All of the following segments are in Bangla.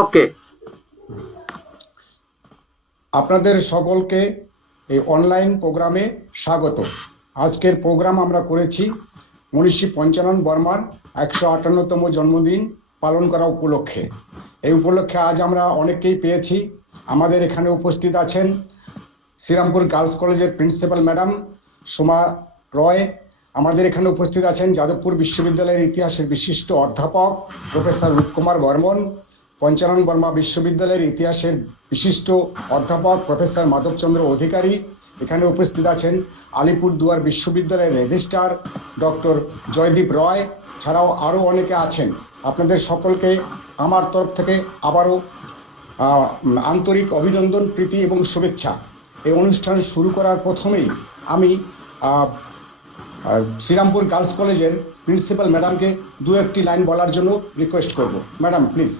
ওকে, আপনাদের সকলকে এই অনলাইন প্রোগ্রামে স্বাগত। আজকের প্রোগ্রাম আমরা করেছি মনীষী পঞ্চানন বর্মার 158তম জন্মদিন পালন করা উপলক্ষে। এই উপলক্ষে আজ আমরা অনেককেই পেয়েছি। আমাদের এখানে উপস্থিত আছেন শ্রীরামপুর গার্লস কলেজের প্রিন্সিপাল ম্যাডাম সোমা রয়। আমাদের এখানে উপস্থিত আছেন যাদবপুর বিশ্ববিদ্যালয়ের ইতিহাসের বিশিষ্ট অধ্যাপক প্রফেসর রূপকুমার বর্মন, পঞ্চানন বর্মা বিশ্ববিদ্যালয়ের ইতিহাসের বিশিষ্ট অধ্যাপক প্রফেসর মাধবচন্দ্র অধিকারী। এখানে উপস্থিত আছেন আলিপুরদুয়ার বিশ্ববিদ্যালয়ের রেজিস্ট্রার ডক্টর জয়দীপ রয়, ছাড়াও আরও অনেকে আছেন। আপনাদের সকলকে আমার তরফ থেকে আবারও আন্তরিক অভিনন্দন, প্রীতি এবং শুভেচ্ছা। এই অনুষ্ঠান শুরু করার প্রথমেই আমি শ্রীরামপুর গার্লস কলেজের প্রিন্সিপাল ম্যাডামকে দু একটি লাইন বলার জন্য রিকোয়েস্ট করব। Madam please.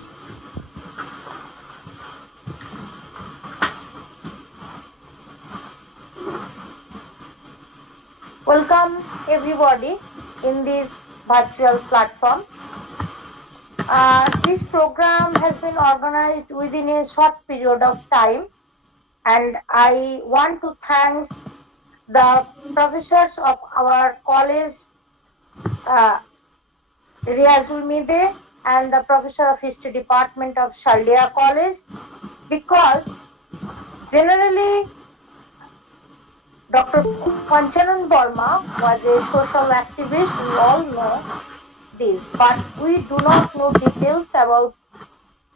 Welcome everybody in this virtual platform. This program has been organized within a short period of time, and I want to thank the professors of our college, Riazul Mide, and the professor of history department of Shaldia College, because generally Dr. Panchanan Barma was a social activist. We all know this, but we do not know details about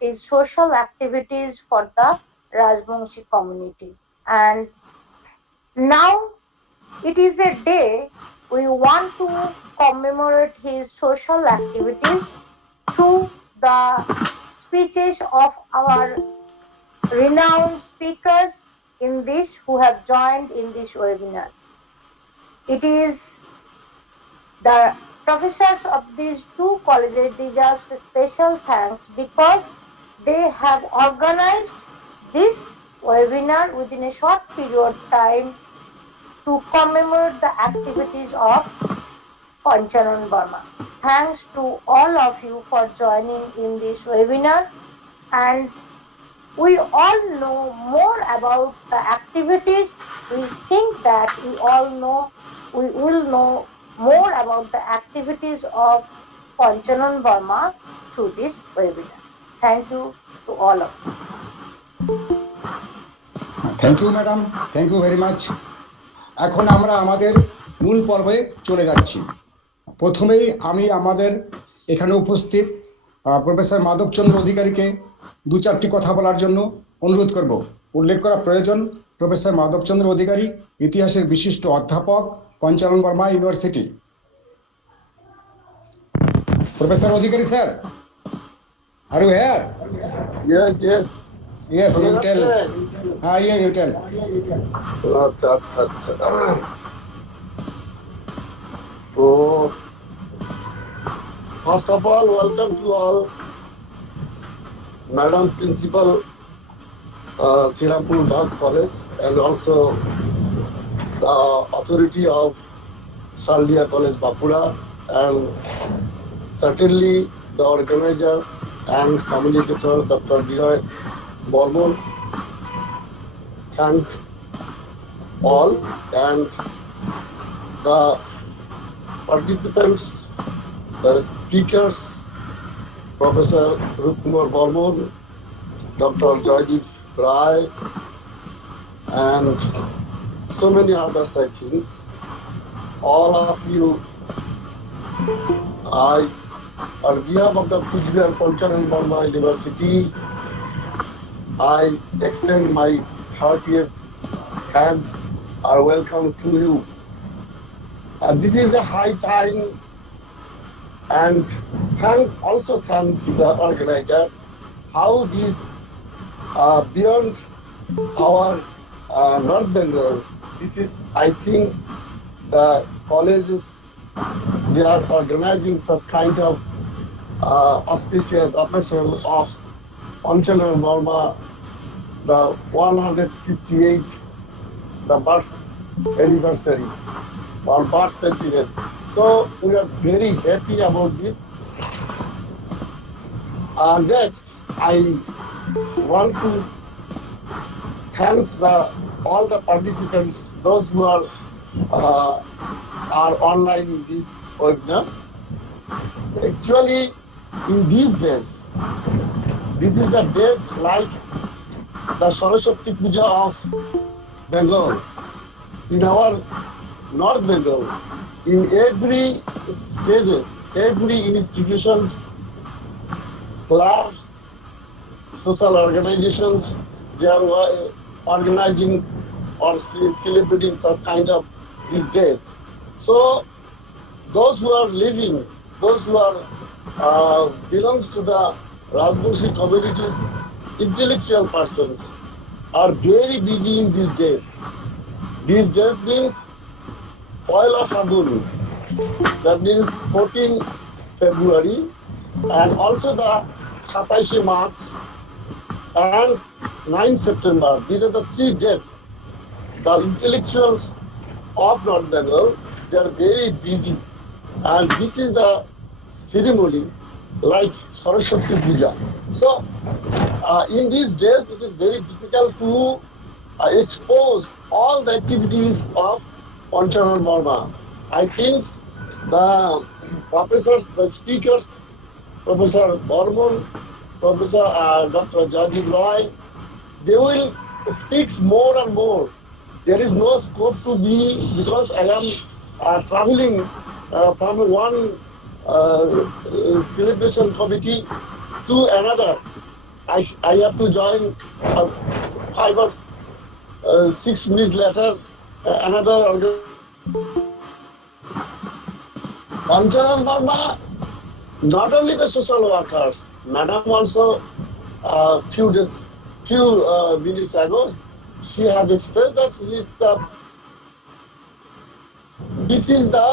his social activities for the Rajbangshi community. And now it is a day we want to commemorate his social activities through the speeches of our renowned speakers in this who have joined in this webinar. It is the professors of these two colleges deserve special thanks because they have organized this webinar within a short period of time to commemorate the activities of Panchanan Barma. Thanks to all of you for joining in this webinar, and we all know more about the activities. We think that we will know more about the activities of Panchanan Barma through this webinar. Thank you to all of you. Thank you madam, thank you very much. এখন আমরা আমাদের মূল পর্বে চলে যাচ্ছি। প্রথমেই আমি আমাদের এখানে উপস্থিত প্রফেসর মাধবচন্দ্র অধিকারীকে দু চারটি কথা বলার জন্য অনুরোধ করব। উল্লেখ করা প্রয়োজন, প্রফেসর মাধবচন্দ্র অধিকারী ইতিহাসের বিশিষ্ট অধ্যাপক, Panchanan Barma university. Professor Adhikari sir, are you here? Yes, yes. Yes, you tell. Yeah, you tell. So, first of all, welcome to all, Madam Principal, Srirampur Girls College, and also the authority of Shaldia College, Bapura, and certainly the organizer and communicator, Dr. Bijoy Bormon. Thank all, and the participants, the speakers, Professor Rupkumar Bormon, Dr. Joydeep Rai, and so many others, I think. All of you, on behalf of the Pujya Panchanan Barma University, I extend my heartiest hand or welcome to you. This is a high time, and also thank to the organizer how this beyond our North Bengal. This is, I think, the colleges, they are organizing such kind of auspicious occasion of Panchanan Barma, the 158, the birth anniversary or birth centenary. So we are very happy about this. Next, I want to thank all the participants, those who are online in this webinar. Actually, in these days, this is the days like the Saraswati Puja of Bengal. In our North Bengal, in every stage, every institution, clubs, social organizations, they are organizing or celebrating some kind of these days. So those who are living, those who are belongs to the Rajbanshi community, intellectual persons are very busy in these days. These days means Poila Fagun, that means 14 February, and also the 27 March and 9 September. These are the 3 days. The intellectuals of North Bengal, they are very busy, and this is the ceremony like Saraswati Puja. So, in these days, it is very difficult to expose all the activities of Panchanan Barma. I think the professors, the speakers, Professor Barma, Professor Dr. Jajiv Roy, they will speak more and more. There is no scope to be, because I am traveling from one celebration committee to another. I have to join 5 or 6 minutes later another Panchanan Barma, not only the social workers, Madam also few minutes ago, she has expressed that this is the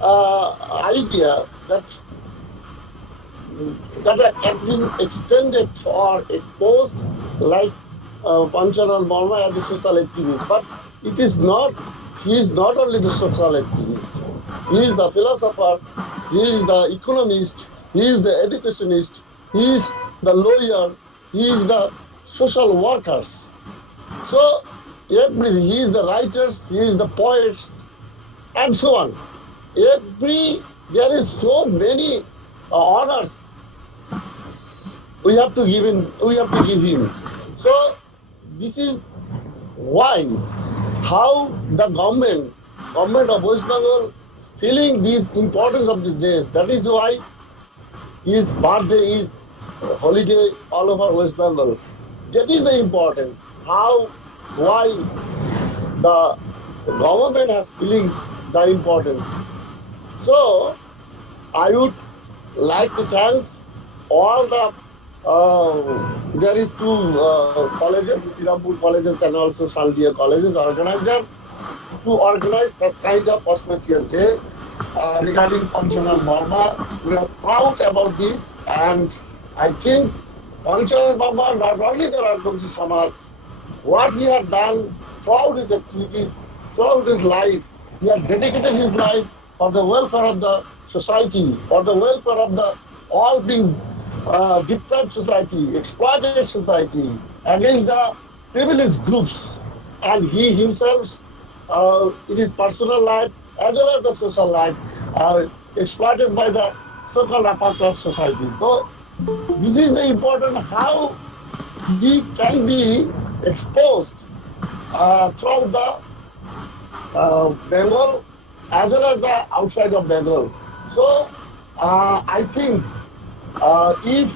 idea that has been extended or exposed like Panchanan Barma as a social activist. But it is not, he is not only the social activist. He is the philosopher, he is the economist, he is the educationist, he is the lawyer, he is the social workers. So everything, he is the writers, he is the poets, and so on. There is so many honors we have to give him. So this is why, how the government of West Bengal is feeling this importance of these days. That is why his birthday is holiday all over West Bengal. That is the importance. Why the government has feelings the importance. So I would like to thank all the there is 2 colleges, Srirampur colleges and also Saldia colleges organizer to organize such kind of auspicious day regarding Panchanan Barma. We are proud about this, and I think Panchanan Barma, not only the Rajbanshi Samaj, what he has done throughout his activities, throughout his life, he has dedicated his life for the welfare of the society, for the welfare of the all being deprived society, exploited society, against the privileged groups. And he himself, in his personal life as well as the social life, exploited by the so-called upper class society. So this is the important how he can be exposed throughout the Bengal as well as the outside of Bengal. So I think if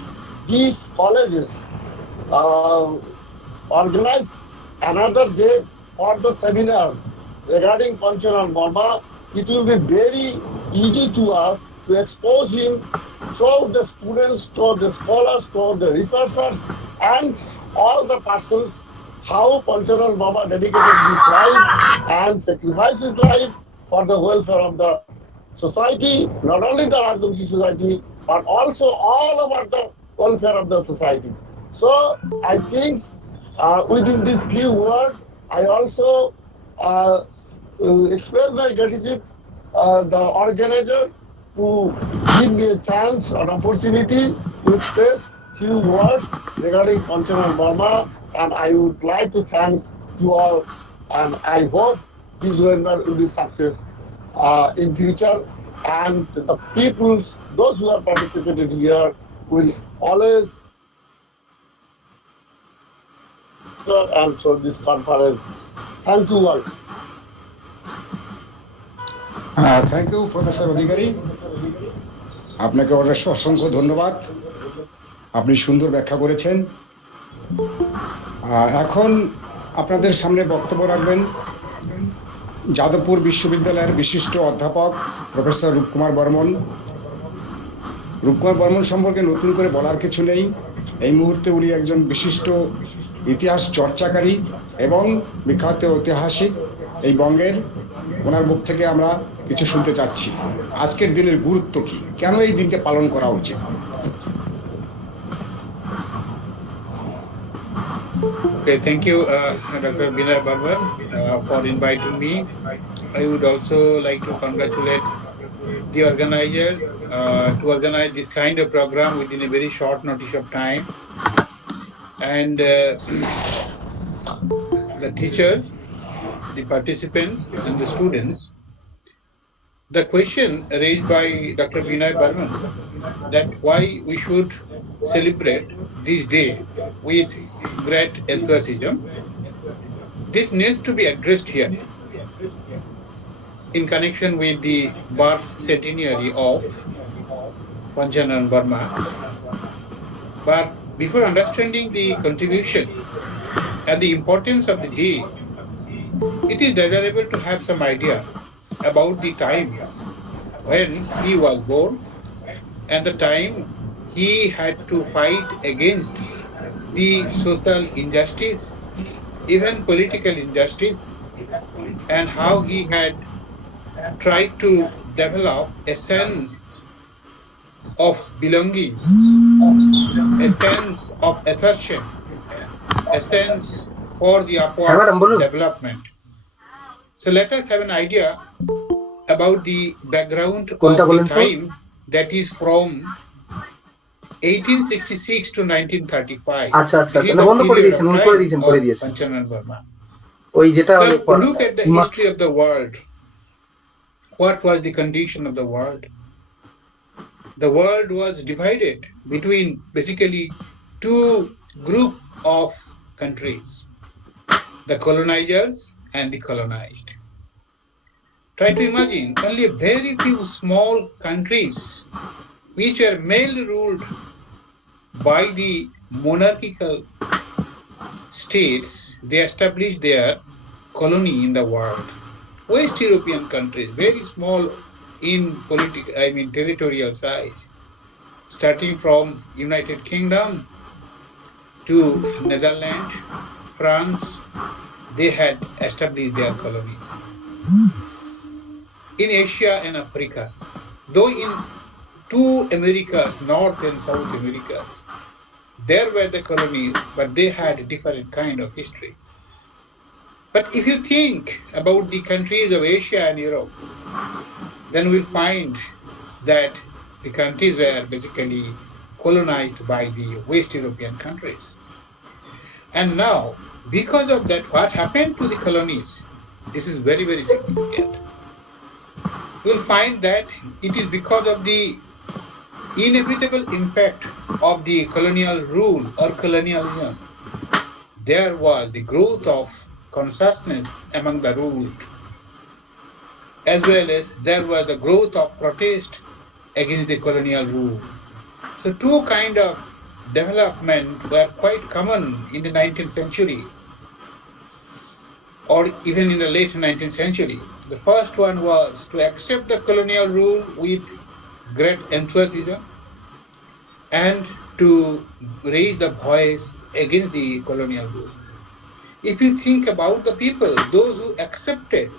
these colleges organize another day for the seminar regarding Panchanan Barma, it will be very easy to us to expose him through the students, through the scholars, through the researchers, and all the persons how Panchanan Barma dedicated his life and sacrificed his life for the welfare of the society, not only the Rajbanshi society, but also all over the welfare of the society. So I think within these few words, I also express my gratitude the organizer to give me a chance, an opportunity to express few words regarding Panchanan Barma, and I would like to thank you all, and I hope this webinar will be success in future, and the people, those who have participated here, will always answer this conference. Thank you all. Thank you professor Adhikari, আপনাকে অসংখ্য ধন্যবাদ। আপনি সুন্দর ব্যাখ্যা করেছেন। এখন আপনাদের সামনে বক্তব্য রাখবেন যাদবপুর বিশ্ববিদ্যালয়ের বিশিষ্ট অধ্যাপক প্রফেসর রূপকুমার বর্মন। রূপকুমার বর্মন সম্পর্কে নতুন করে বলার কিছু নেই। এই মুহূর্তে উনি একজন বিশিষ্ট ইতিহাস চর্চাকারী এবং বিখ্যাত ঐতিহাসিক। এই বঙ্গের ওনার মুখ থেকে আমরা কিছু শুনতে চাচ্ছি। আজকের দিনের গুরুত্ব কি, কেন এই দিনকে পালন করা উচিত? Okay, thank you, Dr. Binay Barma, for inviting me. I would also like to congratulate the organizers to organize this kind of program within a very short notice of time, and the teachers, the participants, and the students. The question raised by Dr. Binay Barman, that why we should celebrate this day with great enthusiasm, this needs to be addressed here in connection with the birth centenary of Panchanan Barma. But before understanding the contribution and the importance of the day, it is desirable to have some idea about the time when he was born and the time he had to fight against the social injustice, even political injustice, and how he had tried to develop a sense of belonging, a sense of assertion, a sense for the upward development. So let us have an idea about the background of the time, that is from 1866 to 1935. Panchanan Barma. Now, look at the history of the world. What was the condition of the world? The world was divided between basically two groups of countries, the colonizers and the colonized. Try to imagine only a very few small countries which were mainly ruled by the monarchical states. They established their colony in the world. West European countries, very small in territorial size, starting from United Kingdom to Netherlands, France, they had established their colonies. In Asia and Africa, though in two Americas, North and South Americas, there were the colonies, but they had a different kind of history. But if you think about the countries of Asia and Europe, then we'll find that the countries were basically colonized by the West European countries. And now, because of that, what happened to the colonies? This is very, very significant. We'll find that it is because of the inevitable impact of the colonial rule or colonialism. There was the growth of consciousness among the ruled, as well as there was the growth of protest against the colonial rule. So two kind of development were quite common in the 19th century, or even in the late 19th century. The first one was to accept the colonial rule with great enthusiasm and to raise the voice against the colonial rule. If you think about the people, those who accepted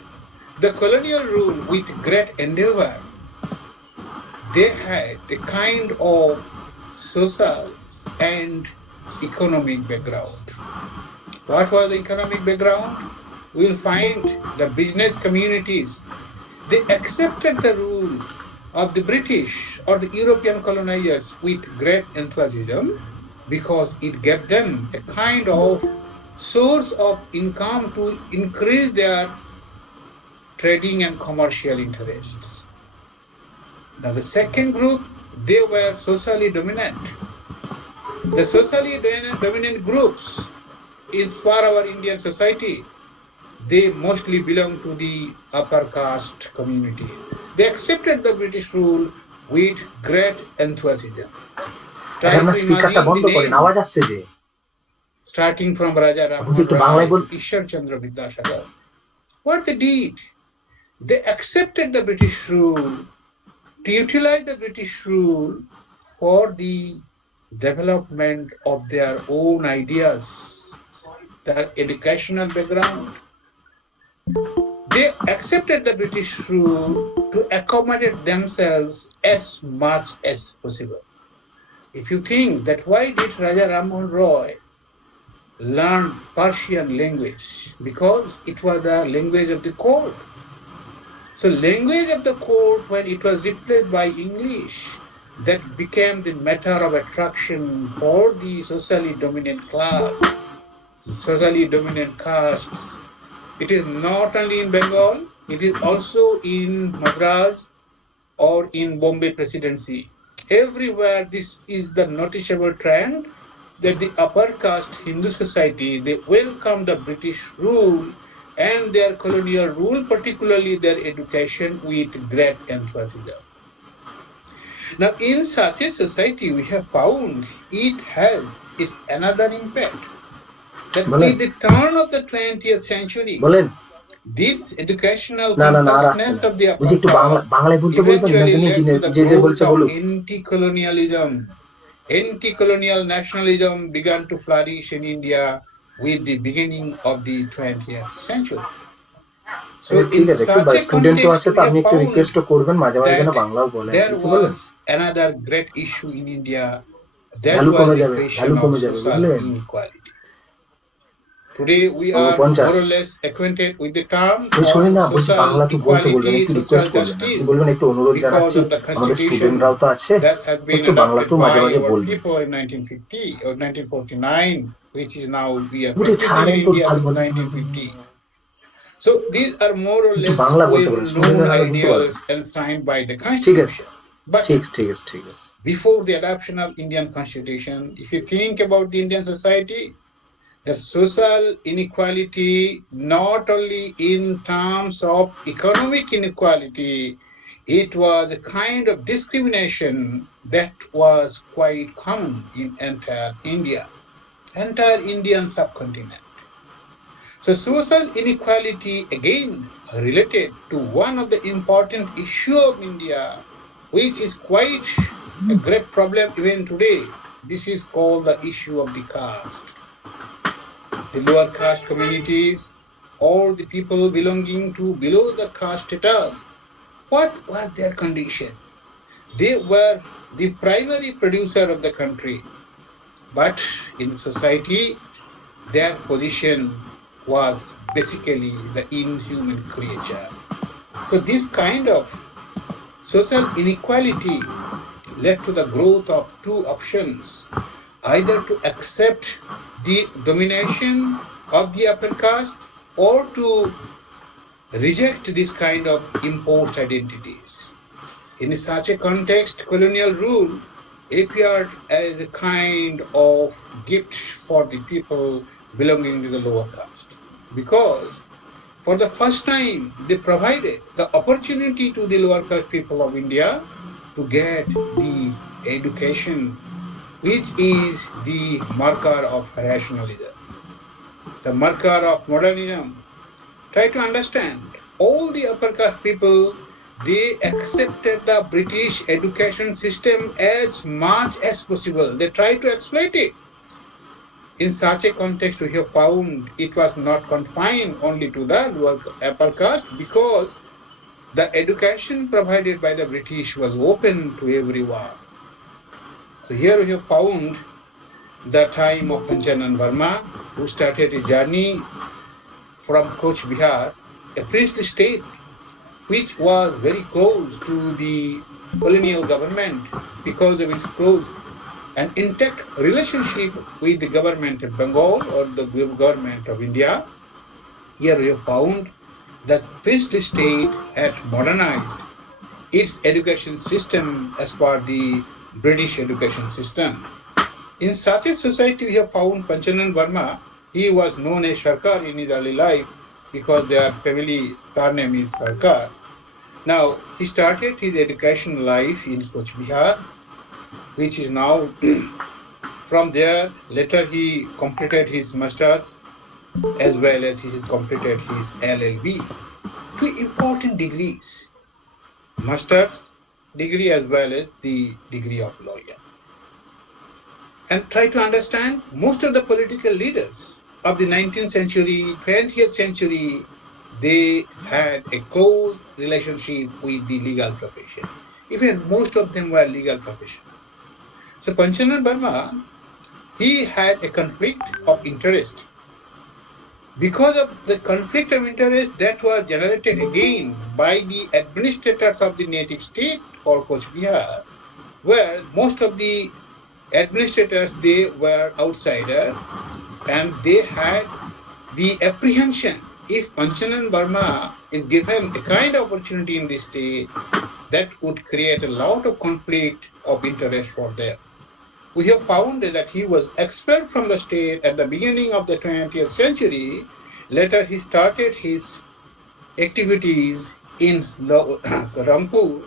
the colonial rule with great endeavor, they had a kind of social and economic background. What was the economic background? We'll find the business communities, they accepted the rule of the British or the European colonizers with great enthusiasm, because it gave them a kind of source of income to increase their trading and commercial interests. Now, the second group, they were socially dominant. The socially dominant groups in for our Indian society, they mostly belong to the upper caste communities. They accepted the British rule with great enthusiasm. আরে Try to আপনার স্পিকারটা imagine the বন্ধ করেন, name, আওয়াজ আসছে যে। starting from Raja বুঝি Rammohn একটু Rai বাংলায় বল। to Ishwar Chandra Vidyasagar. What they did, they accepted the British rule to utilize the British rule for the development of their own ideas, their educational background. They accepted the British rule to accommodate themselves as much as possible. If you think that why did Raja Rammohn Roy learn Persian language? Because it was the language of the court. So language of the court, when it was replaced by English, that became the matter of attraction for the socially dominant class, socially dominant castes. It is not only in Bengal, it is also in Madras or in Bombay Presidency. Everywhere this is the noticeable trend that the upper caste Hindu society, they welcome the British rule and their colonial rule, particularly their education, with great enthusiasm. Now, in such a society, we have found it has its another impact. That with the turn of the 20th century, বলেন। this educational না না না, আর আসছে consciousness না। of the বুঝি upper একটু caste বাংলায় বলতে বলবেন, eventually নাকি led to the যে growth বলছে of বলুক। anti-colonialism. Anti-colonial nationalism began to flourish in India with the beginning of the 20th century. So ঠিক in আছে, একটু such a স্টুডেন্টও context, আছে, তো we আপনি have একটু found রিকোয়েস্টও করবেন মাঝে মাঝে যেন that বাংলাও বলেন, there বুঝতে পারলেন? was another great issue in India, that value was কমে the যাবে, question ভ্যালু of কমে যাবে, social বুঝলেন? inequality. Today we O are 50। more or less acquainted with the term শোনেন না, of বলছি social বাংলা তো বলতে বলবেন, equality, একটু social রিকোয়েস্ট করবেন, আপনি justice, বলবেন একটু অনুরোধ because জানাচ্ছি, of the আমাদের constitution স্টুডেন্টরাও তো আছে, that has been একটু বাংলা adopted তো মাঝে by মাঝে our বলবেন। people in 1950 or 1949, which is now we are উঠে practicing ছাড়েন in তো, India ভাল since বলতে 1950. So these are more or একটু less বাংলা বলতে পারেন, well-known স্টুডেন্টরা নাহলে বুঝতে পারবে। ideas enshrined by the ঠিক আছে, constitution. But ঠিক ঠিক আছে, ঠিক আছে। before the adoption of Indian constitution, if you think about the Indian society, the social inequality, not only in terms of economic inequality, it was a kind of discrimination that was quite common in entire India, entire Indian subcontinent. So social inequality again related to one of the important issue of India, which is quite a great problem even today. This is called the issue of the caste. The lower caste communities, all the people belonging to below the caste status, what was their condition? They were the primary producer of the country, but in society, their position was basically the inhuman creature. So this kind of social inequality led to the growth of two options, either to accept the domination of the upper caste or to reject this kind of imposed identities. In such a context, colonial rule appeared as a kind of gift for the people belonging to the lower caste, because for the first time they provided the opportunity to the lower caste people of India to get the education, which is the marker of rationalism, the marker of modernism. Try to understand, all the upper caste people, they accepted the British education system as much as possible. They tried to exploit it. In such a context, we have found it was not confined only to the lower upper caste, because the education provided by the British was open to everyone. So here we have found the time of Panchanan Barma, who started a journey from Coach Bihar, a priestly state which was very close to the colonial government because of its close an intact relationship with the government of Bengal or the government of India. Here we have found that princely state has modernized its education system as per the British education system. In such a society, we have found Panchanan Barma. He was known as Sarkar in his early life because their family surname is Sarkar. Now, he started his education life in Coach Bihar, which is now from there. Later, he completed his master's as well as he has completed his LLB. Two important degrees, master's degree as well as the degree of lawyer. And try to understand most of the political leaders of the 19th century, 20th century, they had a close relationship with the legal profession. Even most of them were legal professionals. So Panchanan Barma, he had a conflict of interest. Because of the conflict of interest that was generated again by the administrators of the native state or Coach Bihar, where most of the administrators, they were outsiders and they had the apprehension if Panchanan Barma is given a kind of opportunity in the state, that would create a lot of conflict of interest for them. We have found that he was expelled from the state at the beginning of the 20th century. Later, he started his activities in Rampur,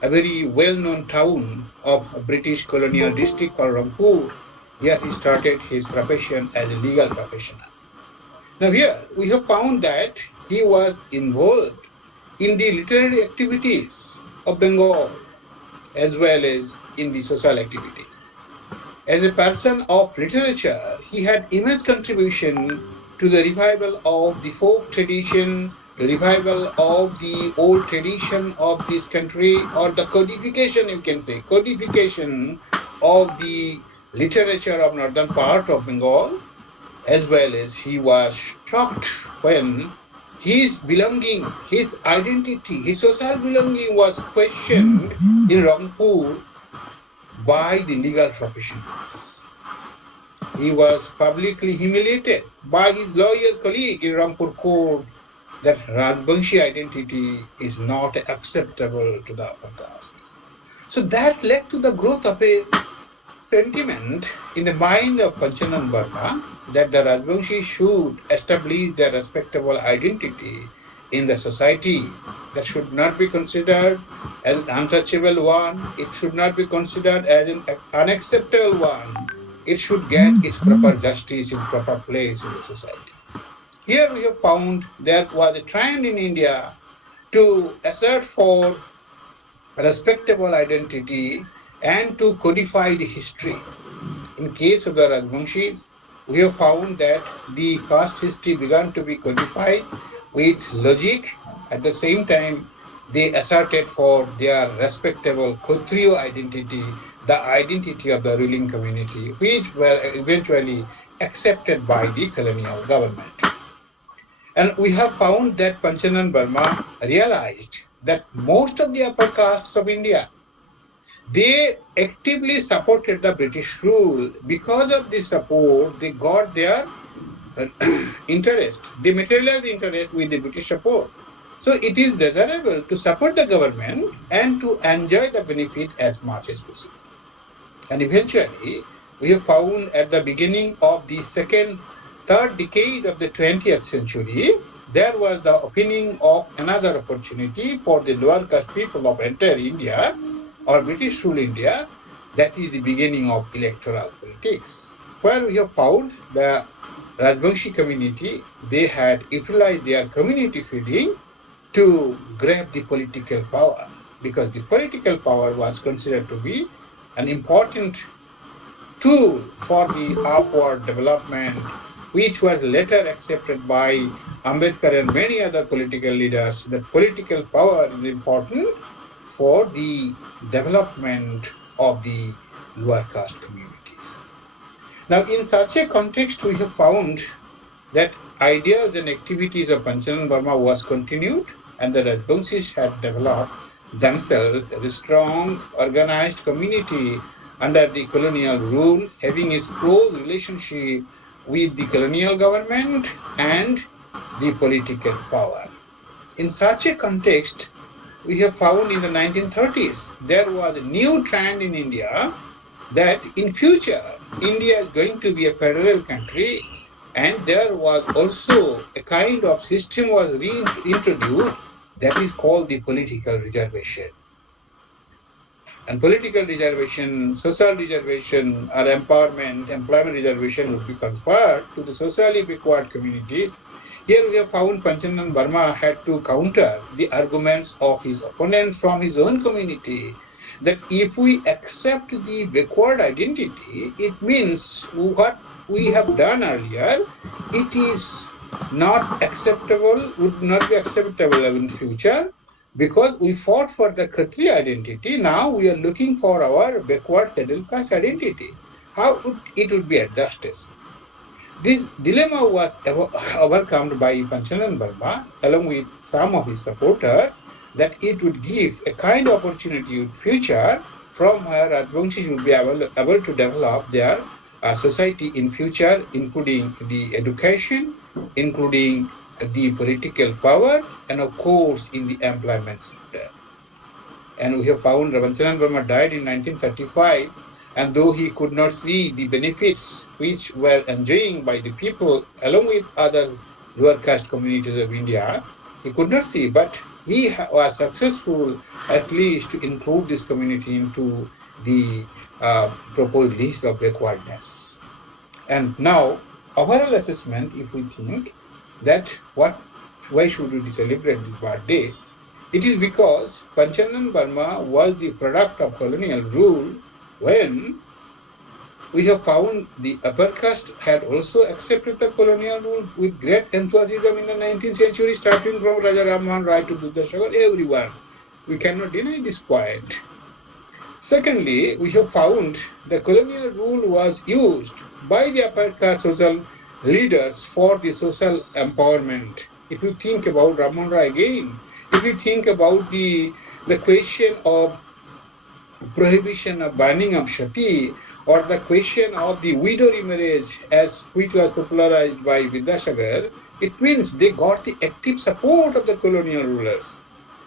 a very well-known town of a British colonial district called Rampur. Here he started his profession as a legal professional. Now here we have found that he was involved in the literary activities of Bengal as well as in the social activities. As a person of literature, he had immense contribution to the revival of the folk tradition, the revival of the old tradition of this country, or the codification, you can say, codification of the literature of northern part of Bengal, as well as he was shocked when his belonging, his identity, his social belonging was questioned in Rangpur by the legal professionals. He was publicly humiliated by his lawyer colleague in Rampur court that Rajbangshi identity is not acceptable to the upper castes. So that led to the growth of a sentiment in the mind of Panchanan Barma that the Rajbangshi should establish their respectable identity in the society. That should not be considered as an untouchable one. It should not be considered as an unacceptable one. It should get its proper justice in proper place in the society. Here we have found there was a trend in India to assert for respectable identity and to codify the history. In case of the Rajbangshi, we have found that the caste history began to be codified with logic. At the same time, they asserted for their respectable Kshatriya identity, the identity of the ruling community, which were eventually accepted by the colonial government. And we have found that Panchanan Barma realized that most of the upper castes of India, they actively supported the British rule. Because of this support, they got their interest. They materialized the interest with the British support. So it is desirable to support the government and to enjoy the benefit as much as possible. And eventually, we have found at the beginning of the third decade of the 20th century, there was the opening of another opportunity for the lower caste people of entire India or British rule India. That is the beginning of electoral politics, where we have found the Rajbangshi community, they had utilized their community feeling to grab the political power, because the political power was considered to be an important tool for the upward development, which was later accepted by Ambedkar and many other political leaders, that political power is important for the development of the lower caste communities. Now, in such a context, we have found that ideas and activities of Panchanan Barma was continued, and the Rajbangshis had developed themselves as a strong, organized community under the colonial rule, having a close relationship with the colonial government and the political power. In such a context, we have found in the 1930s there was a new trend in India that in future India is going to be a federal country, and there was also a kind of system was reintroduced that is called the political reservation. And political reservation, social reservation, or empowerment, employment reservation would be conferred to the socially backward communities. Here we have found Panchanan Barma had to counter the arguments of his opponents from his own community that if we accept the backward identity, it means what we have done earlier, it is not acceptable, would not be acceptable in future, because we fought for the Kshatriya identity. Now we are looking for our backward scheduled caste identity. How it would be adjusted? This dilemma was overcome by Panchanan Barma along with some of his supporters, that it would give a kind of opportunity in future from where Rajvanshis would be able to develop their society in future, including the education, including the political power, and of course in the employment sector. And we have found Panchanan Barma died in 1935, and though he could not see the benefits which were enjoying by the people along with other lower caste communities of India, he could not see, but he was successful at least to include this community into the proposed list of backwardness. And now, overall assessment, if we think that why should we celebrate this birthday, it is because Panchanan Barma was the product of colonial rule, when we have found the upper caste had also accepted the colonial rule with great enthusiasm in the 19th century, starting from Raja Ram Mohan Rai to Dudashagar, everyone. We cannot deny this point. Secondly, we have found the colonial rule was used by the upper caste social leaders for the social empowerment. If you think about Ram Mohan Rai again, if you think about the question of prohibition of burning of Shati, or the question of the widow remarriage, as which was popularized by Vidyasagar, it means they got the active support of the colonial rulers.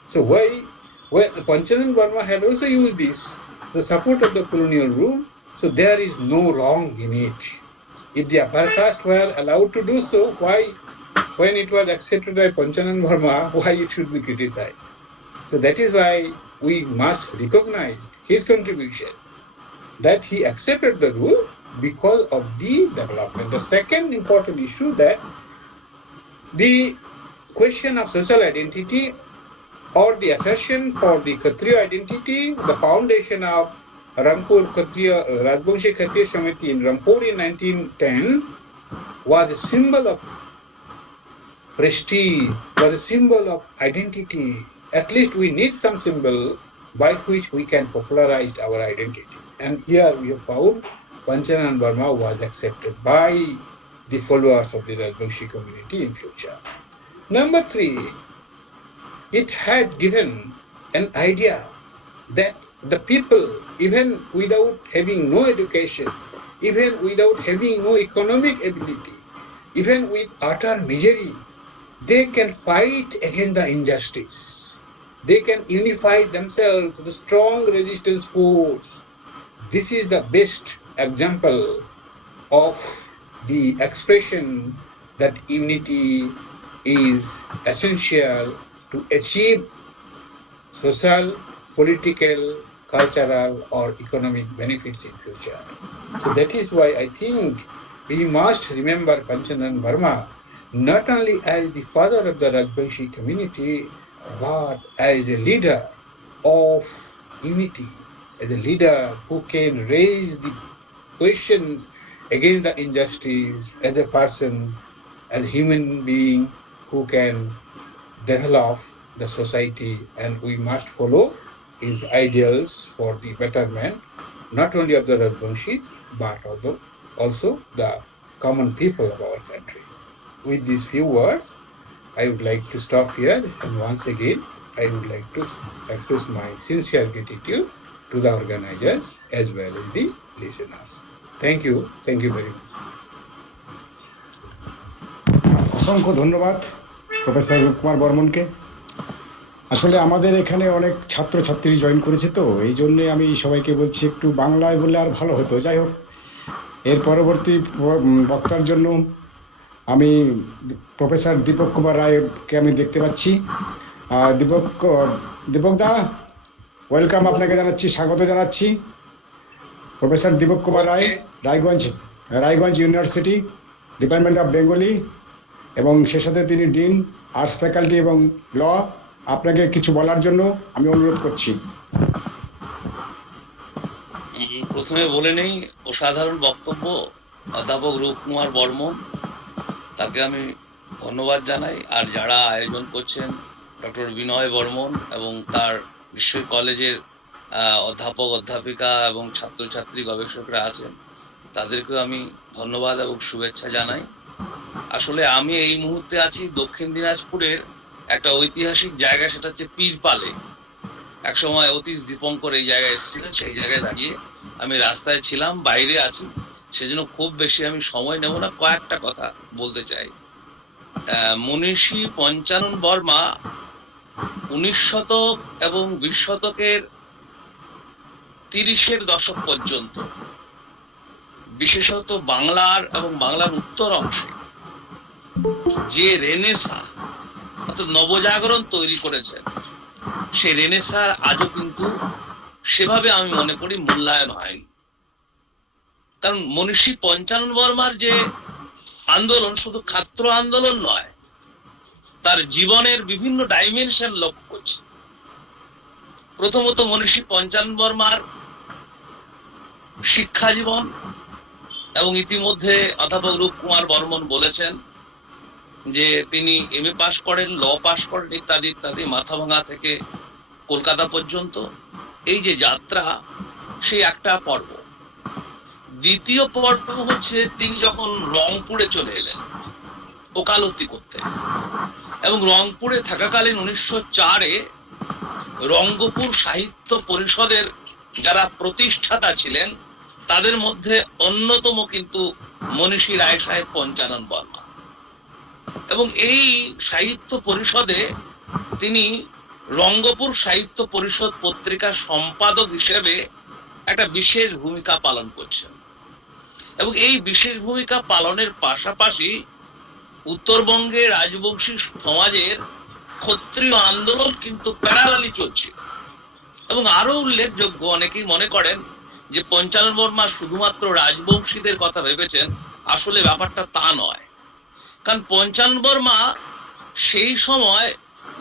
So why Panchanan Barma had also used this, the support of the colonial rule, so there is no wrong in it. If the upper caste were allowed to do so, why, when it was accepted by Panchanan Barma, why it should be criticized? So that is why we must recognize his contribution, that he accepted the rule because of the development. The second important issue, that the question of social identity or the assertion for the Kshatriya identity, the foundation of Rampur Kshatriya, Rajvanshi Kshatriya Samiti in Rampur in 1910 was a symbol of prestige, was a symbol of identity. At least we need some symbol by which we can popularize our identity. And here we have found Panchanan Barma was accepted by the followers of the Rajvanshi community in future. Number 3, it had given an idea that the people, even without having no education, even without having no economic ability, even with utter misery, they can fight against the injustice. They can unify themselves, the strong resistance force. This is the best example of the expression that unity is essential to achieve social, political, cultural, or economic benefits in future. So that is why I think we must remember Panchanan Barma not only as the father of the Rajvanshi community, but as a leader of unity, as a leader who can raise the questions against the injustice, as a person, as a human being who can develop the society, and we must follow his ideals for the betterment, not only of the Rajvanshis, but also the common people of our country. With these few words, I would like to stop here, and once again, I would like to express my sincere gratitude to to the organizers as well as the listeners. Thank you. Thank you very much. অসংখ্য ধন্যবাদ প্রফেসর রূপকুমার বর্মনকে। আসলে আমাদের এখানে অনেক ছাত্রছাত্রী জয়েন করেছে, তো এই জন্যে আমি সবাইকে বলছি একটু বাংলায় বললে আর ভালো হতো। যাই হোক, এর পরবর্তী বক্তার জন্য আমি প্রফেসর দীপক কুমার রায়কে আমি দেখতে পাচ্ছি। দীপক দা, ওয়েলকাম আপনাকে জানাচ্ছি, স্বাগত জানাচ্ছি। Professor Dipak Kumar Roy, Raiganj university, department of Bengali, এবং সে সাথে তিনি ডিন আর্টস ফ্যাকাল্টি এবং ল। আপনাকে কিছু বলার জন্য আমি অনুরোধ করছি। প্রথমে বলে নেই, অসাধারণ বক্তব্য অধ্যাপক রূপকুমার বর্মন, তাকে আমি ধন্যবাদ জানাই। আর যারা আয়োজন করছেন, ডক্টর বিনয় বর্মন এবং তার নিশ্চয়ই কলেজের অধ্যাপক অধ্যাপিকা এবং ছাত্রছাত্রী গবেষকরা আছেন, তাদেরকেও আমি ধন্যবাদ এবং শুভেচ্ছা জানাই। আসলে আমি এই মুহূর্তে আছি দক্ষিণ দিনাজপুরের একটা ঐতিহাসিক জায়গা, সেটা হচ্ছে পীরপালে। একসময় অতীশ দীপঙ্কর এই জায়গায় এসেছিলেন, সেই জায়গায় দাঁড়িয়ে আমি রাস্তায় ছিলাম, বাইরে আছি, সেজন্য খুব বেশি আমি সময় নেব না, কয়েকটা কথা বলতে চাই। মনীষী পঞ্চানন বর্মা 19 শতক এবং 20 শতকের 30-এর দশক পর্যন্ত বিশেষত বাংলার এবং বাংলার উত্তর অংশে যে রেনেসা অর্থাৎ নবজাগরণ তৈরি করেছেন, সেই রেনেসার আজও কিন্তু সেভাবে আমি মনে করি মূল্যায়ন হয়নি। কারণ মনীষী পঞ্চানন বর্মার যে আন্দোলন শুধু ছাত্র আন্দোলন নয়, তার জীবনের বিভিন্ন ডাইমেনশন লক্ষ্য করছে। প্রথমত মনীষী পঞ্চানন বর্মার শিক্ষা জীবন, এবং ইতিমধ্যে অধ্যাপক রূপকুমার বর্মন বলেছেন যে তিনি এমএ পাশ করেন, ল পাশ করেন, ইত্যাদি ইত্যাদি, মাথাভাঙা থেকে কলকাতা পর্যন্ত এই যে যাত্রা, সেই একটা পর্ব। দ্বিতীয় পর্ব হচ্ছে তিনি যখন রংপুরে চলে এলেন ওকালতি করতে, এবং রংপুরে থাকাকালীন 1904-এ রঙ্গপুর সাহিত্য পরিষদের যারা প্রতিষ্ঠাতা ছিলেন, তাদের মধ্যে অন্যতম কিন্তু মনীষী রায় সাহেব পঞ্চানন বর্মা। এবং এই সাহিত্য পরিষদে তিনি রঙ্গপুর সাহিত্য পরিষদ পত্রিকার সম্পাদক হিসেবে একটা বিশেষ ভূমিকা পালন করছেন। এবং এই বিশেষ ভূমিকা পালনের পাশাপাশি উত্তরবঙ্গে রাজবংশী সমাজের ক্ষত্রিয় আন্দোলন কিন্তু প্যারালালি চলছে। এবং আরো উল্লেখযোগ্য, অনেকেই মনে করেন যে পঞ্চানন বর্মা শুধুমাত্র রাজবংশীদের কথা ভেবেছেন, আসলে ব্যাপারটা তা নয়। কারণ পঞ্চানন বর্মা সেই সময়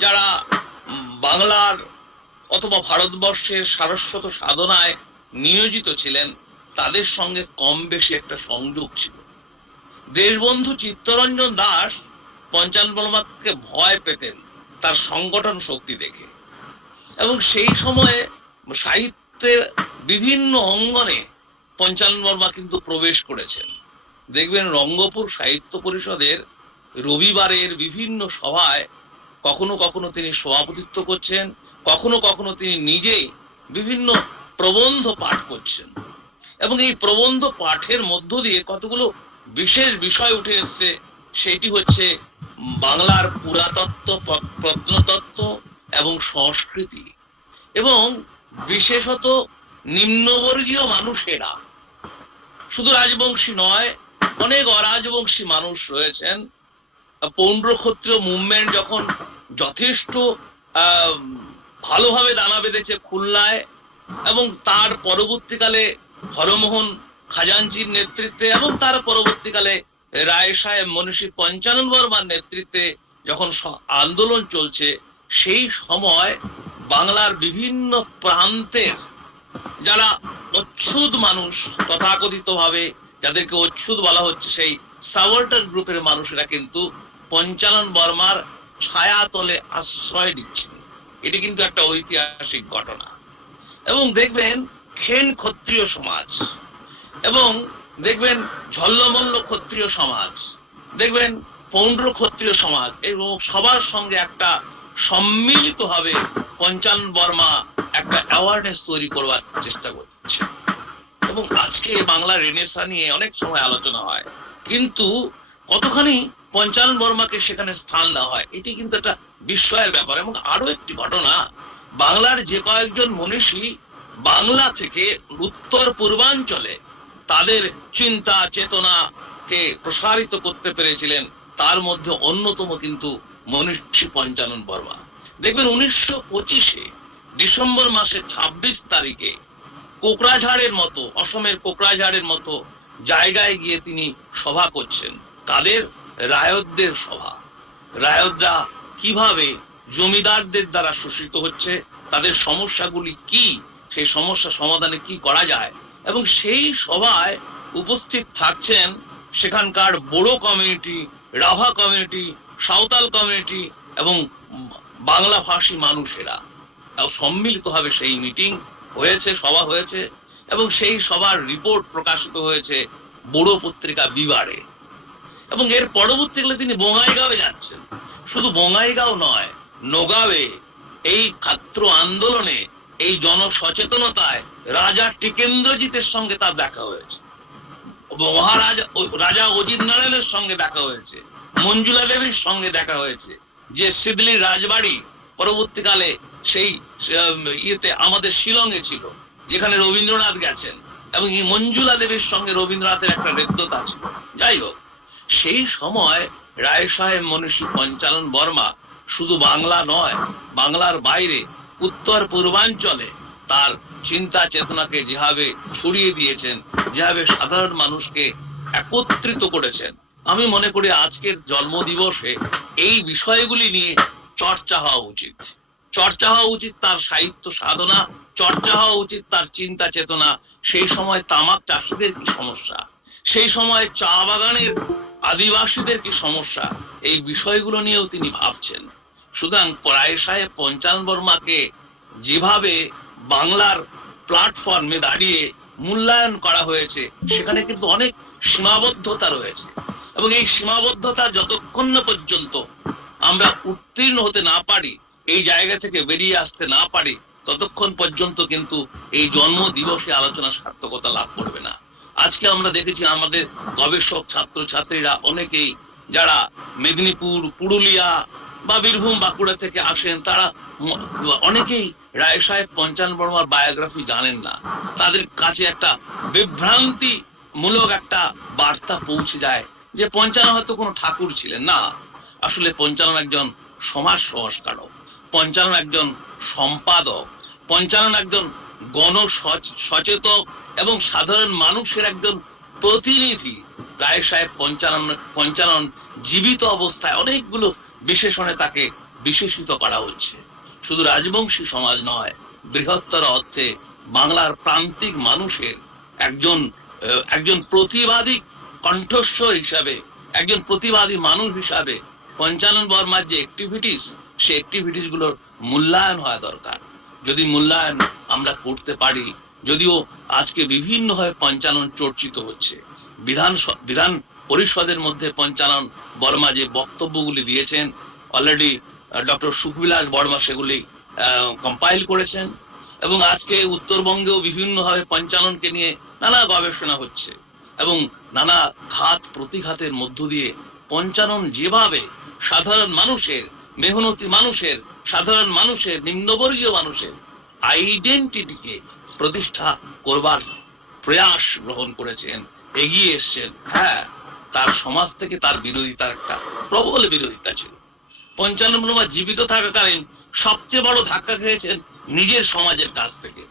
যারা বাংলার অথবা ভারতবর্ষের সারস্বত সাধনায় নিয়োজিত ছিলেন, তাদের সঙ্গে কম বেশি একটা সংযোগ ছিল। দেশবন্ধু চিত্তরঞ্জন দাস পঞ্চানন বর্মাকে ভয় পেতেন তার সংগঠন শক্তি দেখে, এবং সেই সময়ে সাহিত্যের বিভিন্ন অঙ্গনে পঞ্চানন বর্মা কিন্তু প্রবেশ করেছেন। দেখবেন রঙ্গপুর সাহিত্য পরিষদের রবিবারের বিভিন্ন সভায় কখনো কখনো তিনি সভাপতিত্ব করছেন, কখনো কখনো তিনি নিজেই বিভিন্ন প্রবন্ধ পাঠ করছেন। এবং এই প্রবন্ধ পাঠের মধ্য দিয়ে কতগুলো বিশেষ বিষয় উঠে এসছে, সেটি হচ্ছে বাংলার পুরাতত্ত্ব, প্রত্নতত্ত্ব এবং সংস্কৃতি। এবং বিশেষত নিম্নবর্গীয় মানুষেরা, শুধু রাজবংশী নয়, অনেক অরাজবংশী মানুষ রয়েছেন। পৌন্ড্র ক্ষত্রিয় মুভমেন্ট যখন যথেষ্ট ভালোভাবে দানা বেঁধেছে খুলনায়, এবং তার পরবর্তীকালে হরমোহন খাজাঞ্চির নেতৃত্বে, এবং তার পরবর্তীকালে রায় সাহেব মনীষী পঞ্চানন বর্মার নেতৃত্বে যখন আন্দোলন চলছে, সেই সময় বাংলার বিভিন্ন প্রান্তের যারা অচ্ছুত মানুষ, তথাকথিত ভাবে যাদেরকে অচ্ছুত বলা হচ্ছে, সেই সাবল্টার গ্রুপের মানুষেরা কিন্তু পঞ্চানন বর্মার ছায়াতলে আশ্রয় দিচ্ছে। এটি কিন্তু একটা ঐতিহাসিক ঘটনা। এবং দেখবেন খেন ক্ষত্রিয় সমাজ, এবং দেখবেন ঝল্লমল্ল ক্ষত্রিয় সমাজ, দেখবেন পৌন্ড্র ক্ষত্রিয় সমাজ, এবং সবার সঙ্গে একটা সম্মিলিত ভাবে পঞ্চানন বর্মা একটা অ্যাওয়ারনেস তৈরি করবার চেষ্টা করছেন। এবং আজকে বাংলা রেনেসা নিয়ে অনেক সময় আলোচনা হয়, কিন্তু কতখানি পঞ্চানন বর্মাকে সেখানে স্থান দেওয়া হয় এটি কিন্তু একটা বিস্ময়ের ব্যাপার। এবং আরো একটি ঘটনা, বাংলার যে কয়েকজন মনীষী বাংলা থেকে উত্তর পূর্বাঞ্চলে তাদের চিন্তা চেতনাকে প্রসারিত করতে পেরেছিলেন, তার মধ্যে অন্যতম কিন্তু মনীষী পঞ্চানন বর্মা। দেখবেন 1925 ডিসেম্বর মাসের 26 তারিখে কোকরাঝাড়ের মতো, অসমের কোকরাঝাড়ের মতো জায়গায় গিয়ে তিনি সভা করছেন। কাদের? রায়তদের সভা। রায়তরা কিভাবে জমিদারদের দ্বারা শোষিত হচ্ছে, তাদের সমস্যাগুলি কি, সেই সমস্যা সমাধানে কি করা যায়। এবং সেই সভায় উপস্থিত থাকছেন সেখানকার Boro community, Rabha community, Santhal community এবং বাংলা ভাষী মানুষেরা সম্মিলিতভাবে সেই মিটিং হয়েছে, সভা হয়েছে। এবং সেই সভার রিপোর্ট প্রকাশিত হয়েছে বড়ো পত্রিকা বিবারে। এবং এর পরবর্তীকালে তিনি বঙ্গাইগাঁওয়ে যাচ্ছেন। শুধু বঙ্গাইগাঁও নয়, নগাঁওয়ে এই ছাত্র আন্দোলনে, এই জনসচেতনতায় রাজা টিকেন্দ্রজিতের সঙ্গে তার দেখা হয়েছে, রাজা অজিত নারায়ণের সঙ্গে দেখা হয়েছে, মঞ্জুলা দেবীর সঙ্গে দেখা হয়েছে, যে সিদলির রাজবাড়ি পরবর্তীকালে সেই ইয়েতে আমাদের শিলংয়ে ছিল, যেখানে রবীন্দ্রনাথ গেছেন। এবং এই মঞ্জুলা দেবীর সঙ্গে রবীন্দ্রনাথের একটা হৃদ্যতা ছিল। যাই হোক, সেই সময় রায় সাহেব মনীষী পঞ্চানন বর্মা শুধু বাংলা নয়, বাংলার বাইরে উত্তর পূর্বাঞ্চলে তার চিন্তা চেতনাকে যেভাবে ছড়িয়ে দিয়েছেন, যেভাবে সাধারণ মানুষকে একত্রিত করেছেন, আমি মনে করি আজকের জন্মদিবসে এই বিষয়গুলি নিয়ে চর্চা হওয়া উচিত। চর্চা হওয়া উচিত তার সাহিত্য সাধনা, চর্চা হওয়া উচিত তার চিন্তা চেতনা। সেই সময় তামাক চাষীদের কি সমস্যা, সেই সময় চা বাগানের আদিবাসীদের কি সমস্যা, এই বিষয়গুলো নিয়েও তিনি ভাবছেন। সুতরাং রায় সাহেব পঞ্চানন বর্মাকে যেভাবে বাংলার প্ল্যাটফর্মে দাঁড়িয়ে মূল্যায়ন করা হয়েছে, সেখানে কিন্তু অনেক সীমাবদ্ধতা রয়েছে। এবং এই সীমাবদ্ধতা যতক্ষণ না পর্যন্ত আমরা উত্তীর্ণ হতে না পারি, এই জায়গা থেকে বেরিয়ে আসতে না পারি, ততক্ষণ পর্যন্ত কিন্তু এই জন্ম দিবসে আলোচনা সার্থকতা লাভ করবে না। আজকে আমরা দেখেছি আমাদের গবেষক ছাত্র ছাত্রীরা অনেকেই যারা মেদিনীপুর, পুরুলিয়া বা বীরভূম, বাঁকুড়া থেকে আসেন, তারা অনেকেই রায় সাহেব পঞ্চানন বর্মার বায়োগ্রাফি জানেন না। তাদের কাছে একটা বিভ্রান্তি মূলক একটা বার্তা পৌঁছে যায় যে পঞ্চানন হয়তো কোনো ঠাকুর ছিলেন না। আসলে পঞ্চানন একজন সমাজ সংস্কারক, পঞ্চানন একজন সম্পাদক, পঞ্চানন একজন গণ সচেতক এবং সাধারণ মানুষের একজন প্রতিনিধি। রায় সাহেব পঞ্চানন জীবিত অবস্থায় অনেকগুলো বিশেষণে তাকে বিশেষিত করা হচ্ছে। শুধু রাজবংশী সমাজ নয়, বৃহত্তর অর্থে বাংলার প্রান্তিক মানুষের একজন প্রতিবাদী কণ্ঠস্বর হিসাবে, একজন প্রতিবাদী মানুষ হিসাবে পঞ্চানন বর্মার যে অ্যাক্টিভিটিস, সেই অ্যাক্টিভিটিস গুলোর মূল্যায়ন হওয়া দরকার। যদি মূল্যায়ন আমরা করতে পারি, যদিও আজকে বিভিন্নভাবে পঞ্চানন চর্চিত হচ্ছে, বিধান পরিষদের মধ্যে পঞ্চানন বর্মা যে বক্তব্যগুলি দিয়েছেন, অলরেডি ডক্টর সুখবিলাস বর্মা সেগুলি কম্পাইল করেছেন। এবং আজকে উত্তরবঙ্গেও বিভিন্নভাবে পঞ্চাননকে নিয়ে নানা গবেষণা হচ্ছে এবং নানা ঘাত প্রতিঘাতের মধ্য দিয়ে পঞ্চানন যেভাবে সাধারণ মানুষের, মেহনতি মানুষের, সাধারণ মানুষের, নিম্নবর্গীয় মানুষের আইডেন্টিটিকে প্রতিষ্ঠা করবার প্রয়াস গ্রহণ করেছেন, এগিয়ে এসছেন। হ্যাঁ, তার সমাজ থেকে তার বিরোধিতার একটা প্রবল বিরোধিতা ছিল। পঞ্চানন বর্মা জীবিত থাকাকালীন সবচেয়ে বড় ধাক্কা খেয়েছেন নিজের সমাজের কাছ থেকে।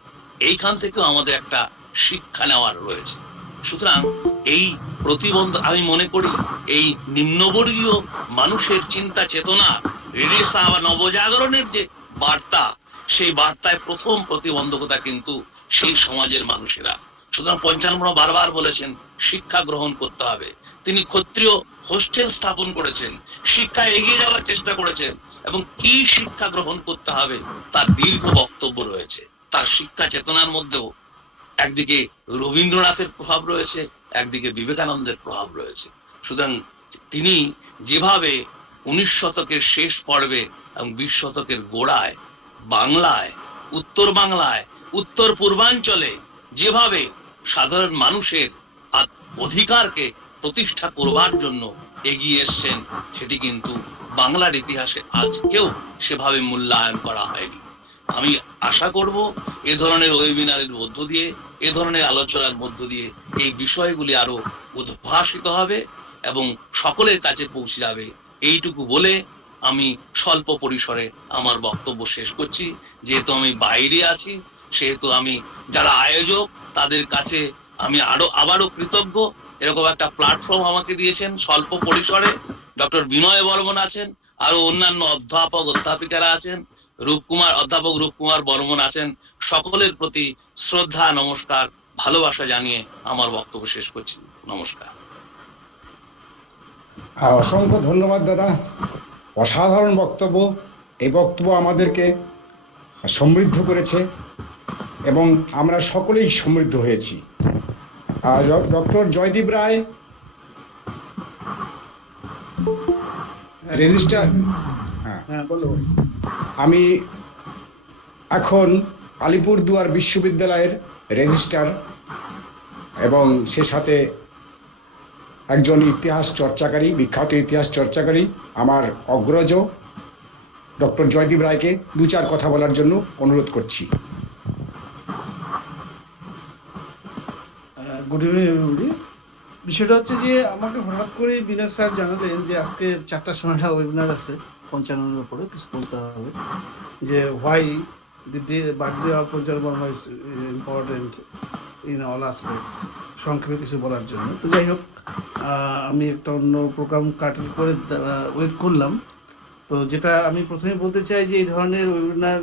এইখান থেকেও আমাদের একটা শিক্ষা নেওয়ার রয়েছে। সুতরাং এই প্রতিবন্ধ, আমি মনে করি এই নিম্নবর্গীয় মানুষের চিন্তা চেতনা, রেনেসাঁ বা নবজাগরণের যে বার্তা, সেই বার্তায় প্রথম প্রতিবন্ধকতা কিন্তু সেই সমাজের মানুষেরা। সুতরাং পঞ্চানন বর্মা বারবার বলেছেন শিক্ষা গ্রহণ করতে হবে। তিনি ক্ষত্রিয় হোস্টেল স্থাপন করেছেন, শিক্ষা এগিয়ে যাওয়ার চেষ্টা করেছেন এবং কি শিক্ষা গ্রহণ করতে হবে তার দীর্ঘ বক্তব্য রয়েছে। তার শিক্ষা চেতনার মধ্যেও একদিকে রবীন্দ্রনাথের প্রভাব রয়েছে, একদিকে বিবেকানন্দের প্রভাব রয়েছে। সুতরাং তিনি যেভাবে 19 শতকের শেষ পর্বে এবং 20 শতকের গোড়ায় বাংলায় উত্তর বাংলায়, উত্তর পূর্বাঞ্চলে যেভাবে সাধারণ মানুষের অধিকারকে প্রতিষ্ঠা করবার জন্য এগিয়ে এসছেন, সেটি কিন্তু বাংলার ইতিহাসে আজকেও সেভাবে মূল্যায়ন করা হয়নি। আমি আশা করব এ ধরনের ওয়েবিনারের মধ্য দিয়ে, এ ধরনের আলোচনার মধ্য দিয়ে এই বিষয়গুলি আরো উদ্ভাসিত হবে এবং সকলের কাছে পৌঁছে যাবে। এইটুকু বলে আমি স্বল্প পরিসরে আমার বক্তব্য শেষ করছি। যেহেতু আমি বাইরে আছি, সেহেতু আমি যারা আয়োজক তাদের কাছে আমি আবারও কৃতজ্ঞ। এরকম একটা প্ল্যাটফর্ম আমাকে দিয়েছেন স্বল্প পরিসরে। ডক্টর বিনয় বর্মন আছেন, আরো অন্যান্য অধ্যাপক অধ্যাপিকারা আছেন, অধ্যাপক রূপকুমার বর্মন আছেন। সকলের প্রতি শ্রদ্ধা, নমস্কার, ভালোবাসা জানিয়ে আমার বক্তব্য শেষ করছি। নমস্কার। অসংখ্য ধন্যবাদ দাদা, অসাধারণ বক্তব্য। এই বক্তব্য আমাদেরকে সমৃদ্ধ করেছে এবং আমরা সকলেই সমৃদ্ধ হয়েছি। ডক্টর জয়দীপ রায়, রেজিস্ট্রার। হ্যাঁ, বলো। আমি এখন আলিপুরদুয়ার বিশ্ববিদ্যালয়ের রেজিস্ট্রার এবং সে সাথে একজন ইতিহাস চর্চাকারী, বিখ্যাত ইতিহাস চর্চাকারী। আমার অগ্রজ ডক্টর জয়দীপ রায়কে দু চার কথা বলার জন্য অনুরোধ করছি। Good evening everybody. বিষয়টা হচ্ছে যে আমাকে হঠাৎ করে বিনয় স্যার জানালেন যে আজকে 4টার সময় একটা ওয়েবিনার আছে পঞ্চাননের উপরে, কিছু বলতে হবে যে why the birthday of Panchanan Barma is important in all aspect, সংক্ষেপে কিছু বলার জন্য। তো যাই হোক, আমি একটা অন্য প্রোগ্রাম কাটিং করে ওয়েট করলাম। তো যেটা আমি প্রথমে বলতে চাই যে এই ধরনের ওয়েবিনার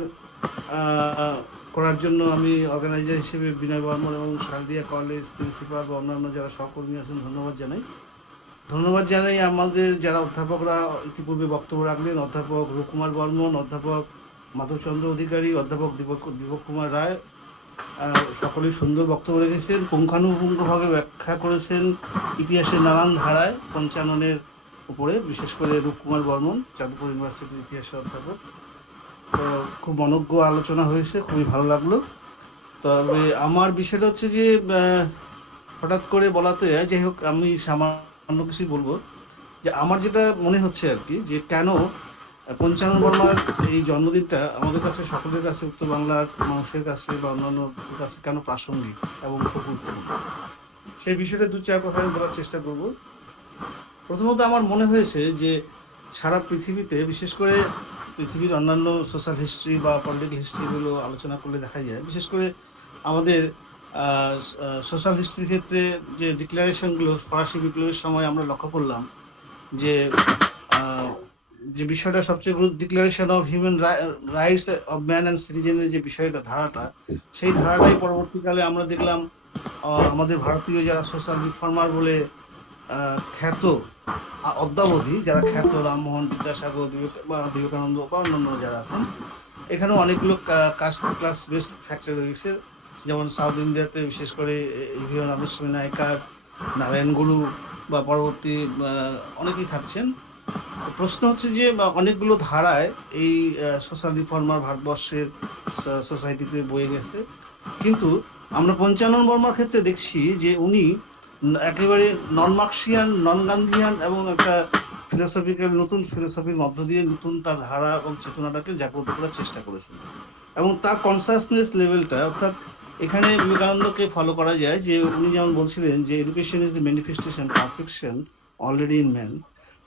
করার জন্য আমি অর্গানাইজার হিসেবে বিনয় বর্মন এবং শারদিয়া কলেজ প্রিন্সিপাল বা অন্যান্য যারা সহকর্মী আছেন ধন্যবাদ জানাই আমাদের যারা অধ্যাপকরা ইতিপূর্বে বক্তব্য রাখলেন, অধ্যাপক রূপকুমার বর্মন, অধ্যাপক মাধবচন্দ্র অধিকারী, অধ্যাপক দীপক কুমার রায়। সকলেই সুন্দর বক্তব্য রেখেছেন, পুঙ্খানুপুঙ্খভাবে ব্যাখ্যা করেছেন ইতিহাসের নানান ধারায় পঞ্চাননের উপরে, বিশেষ করে রূপকুমার বর্মন যাদবপুর ইউনিভার্সিটির ইতিহাসের অধ্যাপক। তো খুব মনোজ্ঞ আলোচনা হয়েছে, খুবই ভালো লাগলো। তবে আমার বিষয়টা হচ্ছে যে হঠাৎ করে বলাতে, যাই হোক আমি সামান্য কিছুই বলবো যে আমার যেটা মনে হচ্ছে আর কি, যে কেন পঞ্চানন বর্মার এই জন্মদিনটা আমাদের কাছে, সকলের কাছে, উত্তর বাংলার মানুষের কাছে বা অন্যান্য কাছে কেন প্রাসঙ্গিক এবং খুব গুরুত্বপূর্ণ, সেই বিষয়টা দু চার কথা আমি বলার চেষ্টা করব। প্রথমত আমার মনে হয়েছে যে সারা পৃথিবীতে, বিশেষ করে পৃথিবীর অন্যান্য সোশ্যাল হিস্ট্রি বা পলিটিক্যাল হিস্ট্রিগুলো আলোচনা করলে দেখা যায়, বিশেষ করে আমাদের সোশ্যাল হিস্ট্রির ক্ষেত্রে যে ডিক্লারেশনগুলো ফরাসি বিপ্লবের সময় আমরা লক্ষ্য করলাম যে যে বিষয়টা সবচেয়ে declaration of human rights of man and সিটিজেনের যে বিষয়টা, ধারাটা, সেই ধারাটাই পরবর্তীকালে আমরা দেখলাম আমাদের ভারতীয় যারা সোশ্যাল রিফর্মার বলে খ্যাত, অদ্যাবধি যারা খ্যাত, রামমোহন, বিদ্যাসাগর, বিবেকানন্দ বা অন্যান্য যারা আছেন, এখানেও অনেকগুলো কাস্ট ক্লাস বেসড ফ্যাক্টর রয়েছে। যেমন সাউথ ইন্ডিয়াতে বিশেষ করে ইভিএন রামস্বামী নায়কার, নারায়ণ গুরু বা পরবর্তী অনেকেই থাকছেন। তো প্রশ্ন হচ্ছে যে অনেকগুলো ধারায় এই সোশ্যাল রিফর্মার ভারতবর্ষের সোসাইটিতে বয়ে গেছে, কিন্তু আমরা পঞ্চানন বর্মার ক্ষেত্রে দেখছি যে উনি একেবারে নন মার্কসিয়ান, নন গান্ধিয়ান এবং একটা ফিলোসফিক্যাল, নতুন ফিলোসফির মধ্য দিয়ে নতুন তার ধারা এবং চেতনাটাকে জাগ্রত করার চেষ্টা করেছেন। এবং তার কনসাসনেস লেভেলটা, অর্থাৎ এখানে বিবেকানন্দকে ফলো করা যায় যে উনি যেমন বলছিলেন যে education is the manifestation perfection already in man.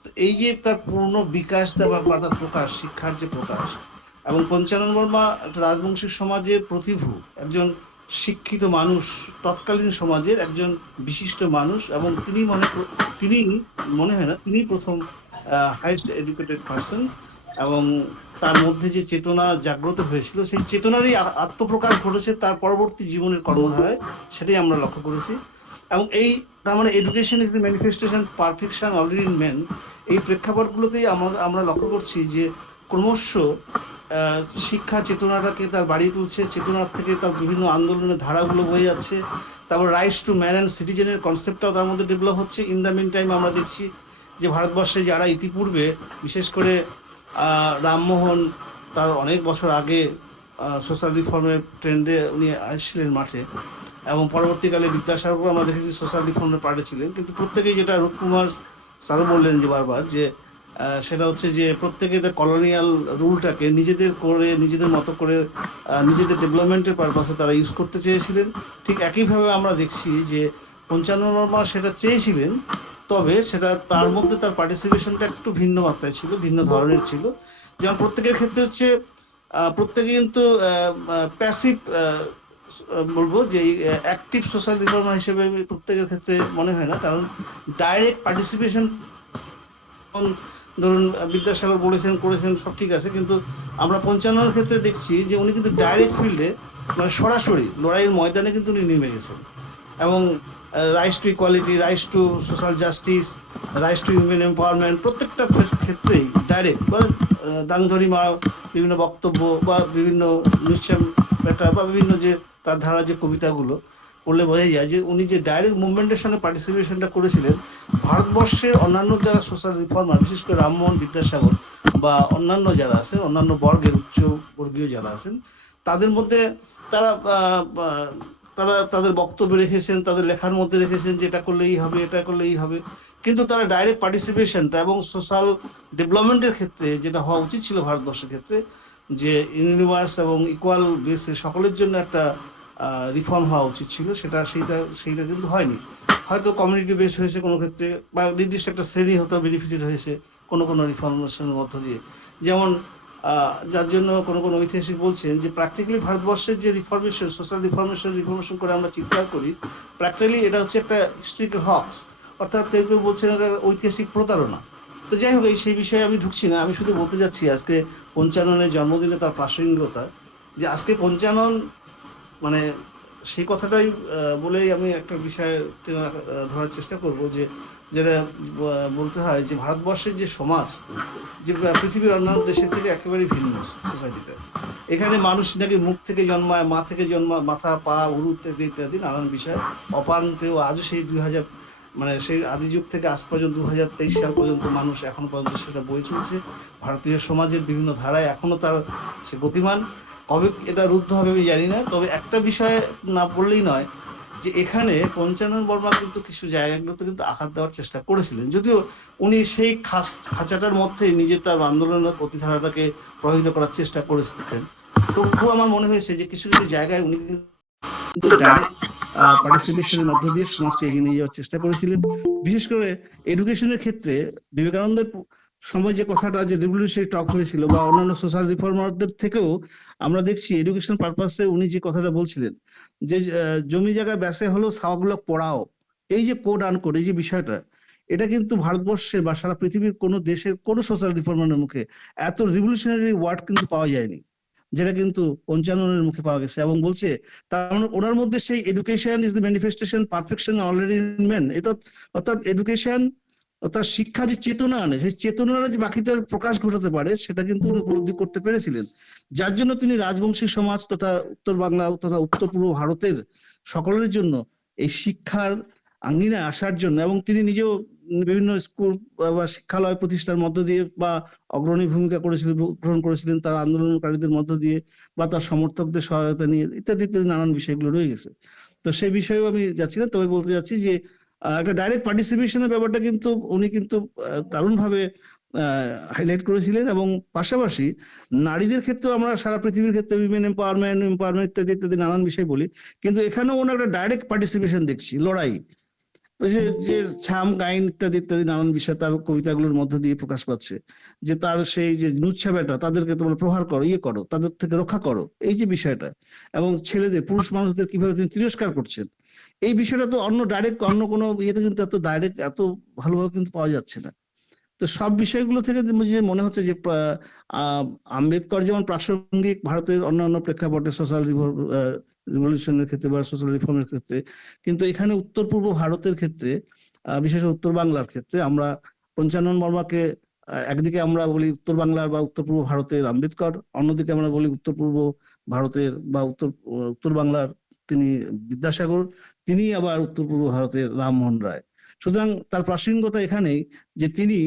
তো এই যে তার পূর্ণ বিকাশটা বা তার প্রকাশ, শিক্ষার যে প্রকাশ, এবং পঞ্চানন বর্মা একটা রাজবংশী সমাজের প্রতিভূ, একজন শিক্ষিত মানুষ, তৎকালীন সমাজের একজন বিশিষ্ট মানুষ, এবং তিনি মনে হয় না তিনি প্রথম হাইয়েস্ট এডুকেটেড পার্সন, এবং তার মধ্যে যে চেতনা জাগ্রত হয়েছিল সেই চেতনারই আত্মপ্রকাশ ঘটেছে তার পরবর্তী জীবনের কর্মধারায়, সেটাই আমরা লক্ষ্য করেছি। এবং এই তার মানে education is the manifestation perfection already in man, এই প্রেক্ষাপটগুলোতেই আমরা লক্ষ্য করছি যে ক্রমশ শিক্ষা চেতনাটাকে তার বাড়িয়ে তুলছে, চেতনার থেকে তার বিভিন্ন আন্দোলনের ধারাগুলো বয়ে যাচ্ছে। তারপর রাইটস টু ম্যান অ্যান্ড সিটিজেনের কনসেপ্টটাও তার মধ্যে ডেভেলপ হচ্ছে। ইন দ্য মিন টাইম আমরা দেখছি যে ভারতবর্ষে যারা ইতিপূর্বে, বিশেষ করে রামমোহন তার অনেক বছর আগে সোশ্যাল রিফর্মের ট্রেন্ডে উনি আসছিলেন মাঠে, এবং পরবর্তীকালে বিদ্যাসাগর আমরা দেখেছি সোশ্যাল রিফর্মের পার্টে ছিলেন। কিন্তু প্রত্যেকেই, যেটা রূপকুমার স্যারও বললেন যে বারবার, যে সেটা হচ্ছে যে প্রত্যেকে কলোনিয়াল রুলটাকে নিজেদের করে, নিজেদের মতো করে, নিজেদের ডেভেলপমেন্টের পারপাসে তারা ইউজ করতে চেয়েছিলেন। ঠিক একইভাবে আমরা দেখছি যে পঞ্চানন বর্মা সেটা চেয়েছিলেন, তবে সেটা তার মধ্যে তার পার্টিসিপেশনটা একটু ভিন্ন মাত্রায় ছিল, ভিন্ন ধরনের ছিল। যেমন প্রত্যেকের ক্ষেত্রে হচ্ছে প্রত্যেকে কিন্তু প্যাসিভ বলবো যে অ্যাক্টিভ সোশ্যাল রিফর্মার হিসেবে প্রত্যেকের ক্ষেত্রে মনে হয় না, কারণ ডাইরেক্ট পার্টিসিপেশন, ধরুন বিদ্যাসাগর বলেছেন, করেছেন, সব ঠিক আছে, কিন্তু আমরা পঞ্চান্নর ক্ষেত্রে দেখছি যে উনি কিন্তু ডাইরেক্ট ফিল্ডে, মানে সরাসরি লড়াইয়ের ময়দানে কিন্তু উনি নেমে গেছেন, এবং rise to equality, rise to social justice, rise to human empowerment, প্রত্যেকটা ক্ষেত্রেই ডাইরেক্ট, মানে দাংধরি মা বিভিন্ন বক্তব্য বা বিভিন্ন নিশ্চয় বা বিভিন্ন যে তার ধারা যে কবিতাগুলো পড়লে বোঝা যায় যে উনি যে ডাইরেক্ট মুভমেন্টের সঙ্গে পার্টিসিপেশনটা করেছিলেন। ভারতবর্ষের অন্যান্য যারা সোশ্যাল রিফর্মার, বিশেষ করে রামমোহন বিদ্যাসাগর বা অন্যান্য যারা আছেন, অন্যান্য বর্গের উচ্চ বর্গীয় যারা আছেন, তাদের মধ্যে তারা তারা তাদের বক্তব্য রেখেছেন, তাদের লেখার মধ্যে রেখেছেন যে এটা করলেই হবে, এটা করলেই হবে, কিন্তু তারা ডাইরেক্ট পার্টিসিপেশনটা এবং সোশ্যাল ডেভেলপমেন্টের ক্ষেত্রে যেটা হওয়া উচিত ছিল ভারতবর্ষের ক্ষেত্রে, যে ইউনিভার্স এবং ইকুয়াল বেসে সকলের জন্য একটা রিফর্ম হওয়া উচিত ছিল, সেইটা কিন্তু হয়নি। হয়তো কমিউনিটি বেস হয়েছে কোনো ক্ষেত্রে, বা নির্দিষ্ট একটা শ্রেণী হয়তো বেনিফিটেড হয়েছে কোনো রিফর্মেশনের মধ্য দিয়ে। যেমন যার জন্য কোনো ঐতিহাসিক বলছেন যে প্র্যাকটিক্যালি ভারতবর্ষের যে রিফর্মেশন, সোশ্যাল রিফর্মেশন করে আমরা চিৎকার করি, প্র্যাকটিক্যালি এটা হচ্ছে একটা হিস্ট্রিক্যাল হক্স, অর্থাৎ কেউ কেউ বলছেন এটা ঐতিহাসিক প্রতারণা। তো যাই হোক, সেই বিষয়ে আমি ঢুকছি না, আমি শুধু বলতে যাচ্ছি আজকে পঞ্চাননের জন্মদিনে তার প্রাসঙ্গিকতা, যে আজকে পঞ্চানন, মানে সেই কথাটাই বলেই আমি একটা বিষয় ধরার চেষ্টা করব, যে যেটা বলতে হয় যে ভারতবর্ষের যে সমাজ, যে পৃথিবীর অন্যান্য দেশের থেকে একেবারেই ভিন্ন সোসাইটিটা। এখানে মানুষ নাকি মুখ থেকে জন্মায়, মা থেকে জন্মায়, মাথা পা উরু ইত্যাদি ইত্যাদি নানান বিষয় অপান্তেও আজও সেই 2000, মানে সেই আদি যুগ থেকে আজ পর্যন্ত 2023 সাল পর্যন্ত মানুষ এখনো পর্যন্ত সেটা বয়ে চলছে। ভারতীয় সমাজের বিভিন্ন ধারায় এখনো তার সে গতিমান। কবে এটা রুদ্ধ হবে আমি জানি না, তবে একটা বিষয় না বললেই নয়, যে এখানে পঞ্চানন বর্মা কিন্তু কিছু জায়গাগুলোতে কিন্তু আঘাত দেওয়ার চেষ্টা করেছিলেন, যদিও উনি সেই খাঁচাটার মধ্যে নিজের তার আন্দোলনের প্রতিধারাটাকে প্রভাবিত করার চেষ্টা করেছিলেন। তবুও আমার মনে হয়েছে যে কিছু কিছু জায়গায় উনি কিন্তু ডাইরেক্ট পার্টিসিপেশনের মধ্য দিয়ে সমাজকে এগিয়ে নিয়ে যাওয়ার চেষ্টা করেছিলেন। বিশেষ করে এডুকেশনের ক্ষেত্রে বিবেকানন্দের সময় যে কথাটা, যে রিভলিউশনারি টক হয়েছিল, বা অন্যান্য সোশ্যাল রিফর্মারদের থেকেও আমরা দেখছি এডুকেশন পারপাসে উনি যে কথাটা বলছিলেন, যে জমি জায়গা বেচে হলো ছাওয়াগুলো পড়াও, এই যে কোড আন কোড, এই যে বিষয়টা, এটা কিন্তু ভারতবর্ষে বা সারা পৃথিবীর কোনো দেশের কোনো সোশ্যাল রিফর্মারের মুখে এত রিভলিউশনারি ওয়ার্ড কিন্তু পাওয়া যায়নি, যেটা কিন্তু পঞ্চাননের মুখে পাওয়া গেছে। এবং বলছে তার মানে ওনার মধ্যে সেই education is the manifestation perfection already in man, এটা অর্থাৎ এডুকেশন, অর্থাৎ শিক্ষা যে চেতনা আনে, সেই চেতনার যে বাকিটার প্রকাশ ঘটাতে পারে, সেটা কিন্তু উনি উপলব্ধি করতে পেরেছিলেন। যার জন্য তিনি রাজবংশী সমাজ তথা উত্তর বাংলা তথা উত্তর পূর্ব ভারতের সকলের জন্য এই শিক্ষার আঙ্গিনায় আসার জন্য, এবং তিনি নিজেও বিভিন্ন স্কুল বা শিক্ষালয় প্রতিষ্ঠার মধ্য দিয়ে বা অগ্রণী ভূমিকা গ্রহণ করেছিলেন তার আন্দোলনকারীদের মধ্য দিয়ে, বা তার সমর্থকদের সহায়তা নিয়ে, ইত্যাদি ইত্যাদি নানান বিষয়গুলো রয়ে গেছে। তো সেই বিষয়েও আমি যাচ্ছি না, তবে বলতে যাচ্ছি যে একটা ডাইরেক্ট পার্টিসিপেশনের ব্যাপারটা কিন্তু উনি কিন্তু দারুণভাবে হাইলাইট করেছিলেন। এবং পাশাপাশি নারীদের ক্ষেত্রে আমরা সারা পৃথিবীর ক্ষেত্রে উইমেন এম্পাওয়ারমেন্ট ইত্যাদি ইত্যাদি নানান বিষয় বলি, কিন্তু এখানেও ওনার একটা ডাইরেক্ট পার্টিসিপেশন দেখছি, লড়াই, যে ছাম গাইন ইত্যাদি ইত্যাদি নানান বিষয় তার কবিতাগুলোর মধ্য দিয়ে প্রকাশ পাচ্ছে, যে তার সেই যে নুচ্ছাবেটা, তাদেরকে তোমরা প্রহার করো, ইয়ে করো, তাদের থেকে রক্ষা করো, এই যে বিষয়টা, এবং ছেলেদের, পুরুষ মানুষদের কিভাবে তিনি তিরস্কার করছেন, এই বিষয়টা তো অন্য কোনো ইয়েতে কিন্তু এত ডাইরেক্ট এত ভালোভাবে কিন্তু পাওয়া যাচ্ছে না। তো সব বিষয়গুলো থেকে যে মনে হচ্ছে যে আম্বেদকর যেমন প্রাসঙ্গিক ভারতের অন্যান্য প্রেক্ষাপটে সোশ্যাল রিভলিউশনের ক্ষেত্রে বা সোশ্যাল রিফর্মের ক্ষেত্রে, কিন্তু এখানে উত্তর পূর্ব ভারতের ক্ষেত্রে, বিশেষ উত্তর বাংলার ক্ষেত্রে আমরা পঞ্চানন বর্মাকে একদিকে আমরা বলি উত্তর বাংলার বা উত্তর পূর্ব ভারতের আম্বেদকর, অন্যদিকে আমরা বলি উত্তর পূর্ব ভারতের বা উত্তর বাংলার তিনি বিদ্যাসাগর, তিনি আবার উত্তর পূর্ব ভারতের রামমোহন রায়। সুতরাং তার প্রাসঙ্গিকতা এখানেই যে তিনি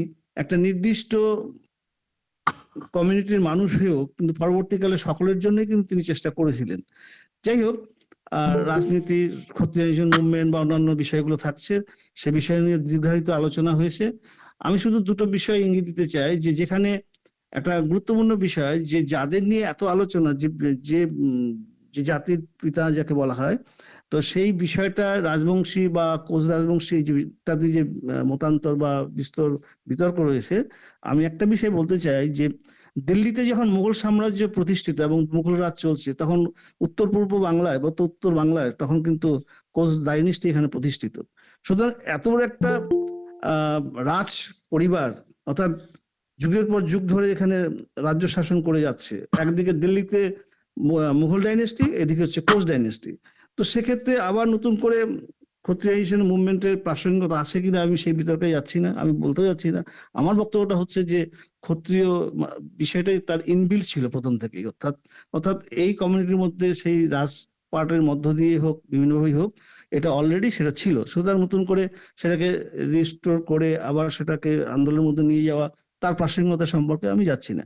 একটা নির্দিষ্ট কমিউনিটির মানুষ হয়েও কিন্তু পরবর্তীকালে সকলের জন্যই কিন্তু তিনি চেষ্টা করেছিলেন। যাই হোক, রাজনীতি, ক্ষত্রিয়ান মুভমেন্ট বা অন্যান্য বিষয়গুলো থাকছে, সে বিষয় নিয়ে দীর্ঘায়িত আলোচনা হয়েছে। আমি শুধু দুটো বিষয় ইঙ্গিত দিতে চাই, যে যেখানে একটা গুরুত্বপূর্ণ বিষয়, যে যাদের নিয়ে এত আলোচনা, যে যে যে জাতির পিতা যাকে বলা হয়, তো সেই বিষয়টা রাজবংশী বা কোচ রাজবংশী যে ইত্যাদি যে মতান্তর বা বিতর্ক রয়েছে, আমি একটা বিষয় বলতে চাই যে দিল্লিতে যখন মুঘল সাম্রাজ্য প্রতিষ্ঠিত এবং মুঘল রাজ চলছে, তখন উত্তর পূর্ব বাংলায় বা উত্তর বাংলায় তখন কিন্তু কোচ ডাইনেস্টি এখানে প্রতিষ্ঠিত। সুতরাং এত বড় একটা রাজ পরিবার, অর্থাৎ যুগের পর যুগ ধরে এখানে রাজ্য শাসন করে যাচ্ছে, একদিকে দিল্লিতে মুঘল ডাইনেস্টি, এদিকে হচ্ছে কোচ ডাইনেস্টি। তো সেক্ষেত্রে আবার নতুন করে ক্ষত্রিয়ান মুভমেন্টের প্রাসঙ্গিকতা আছে কিনা আমি সেই বিতর্কে যাচ্ছি না, আমি বলতেও যাচ্ছি না। আমার বক্তব্যটা হচ্ছে যে ক্ষত্রিয় বিষয়টাই তার ইনবিল্ট ছিল প্রথম থেকেই, অর্থাৎ এই কমিউনিটির মধ্যে সেই রাজ পার্টের মধ্য দিয়ে হোক, বিভিন্নভাবেই হোক, এটা অলরেডি সেটা ছিল। সুতরাং নতুন করে সেটাকে রিস্টোর করে আবার সেটাকে আন্দোলনের মধ্যে নিয়ে যাওয়া, তার প্রাসঙ্গিকতা সম্পর্কে আমি যাচ্ছি না।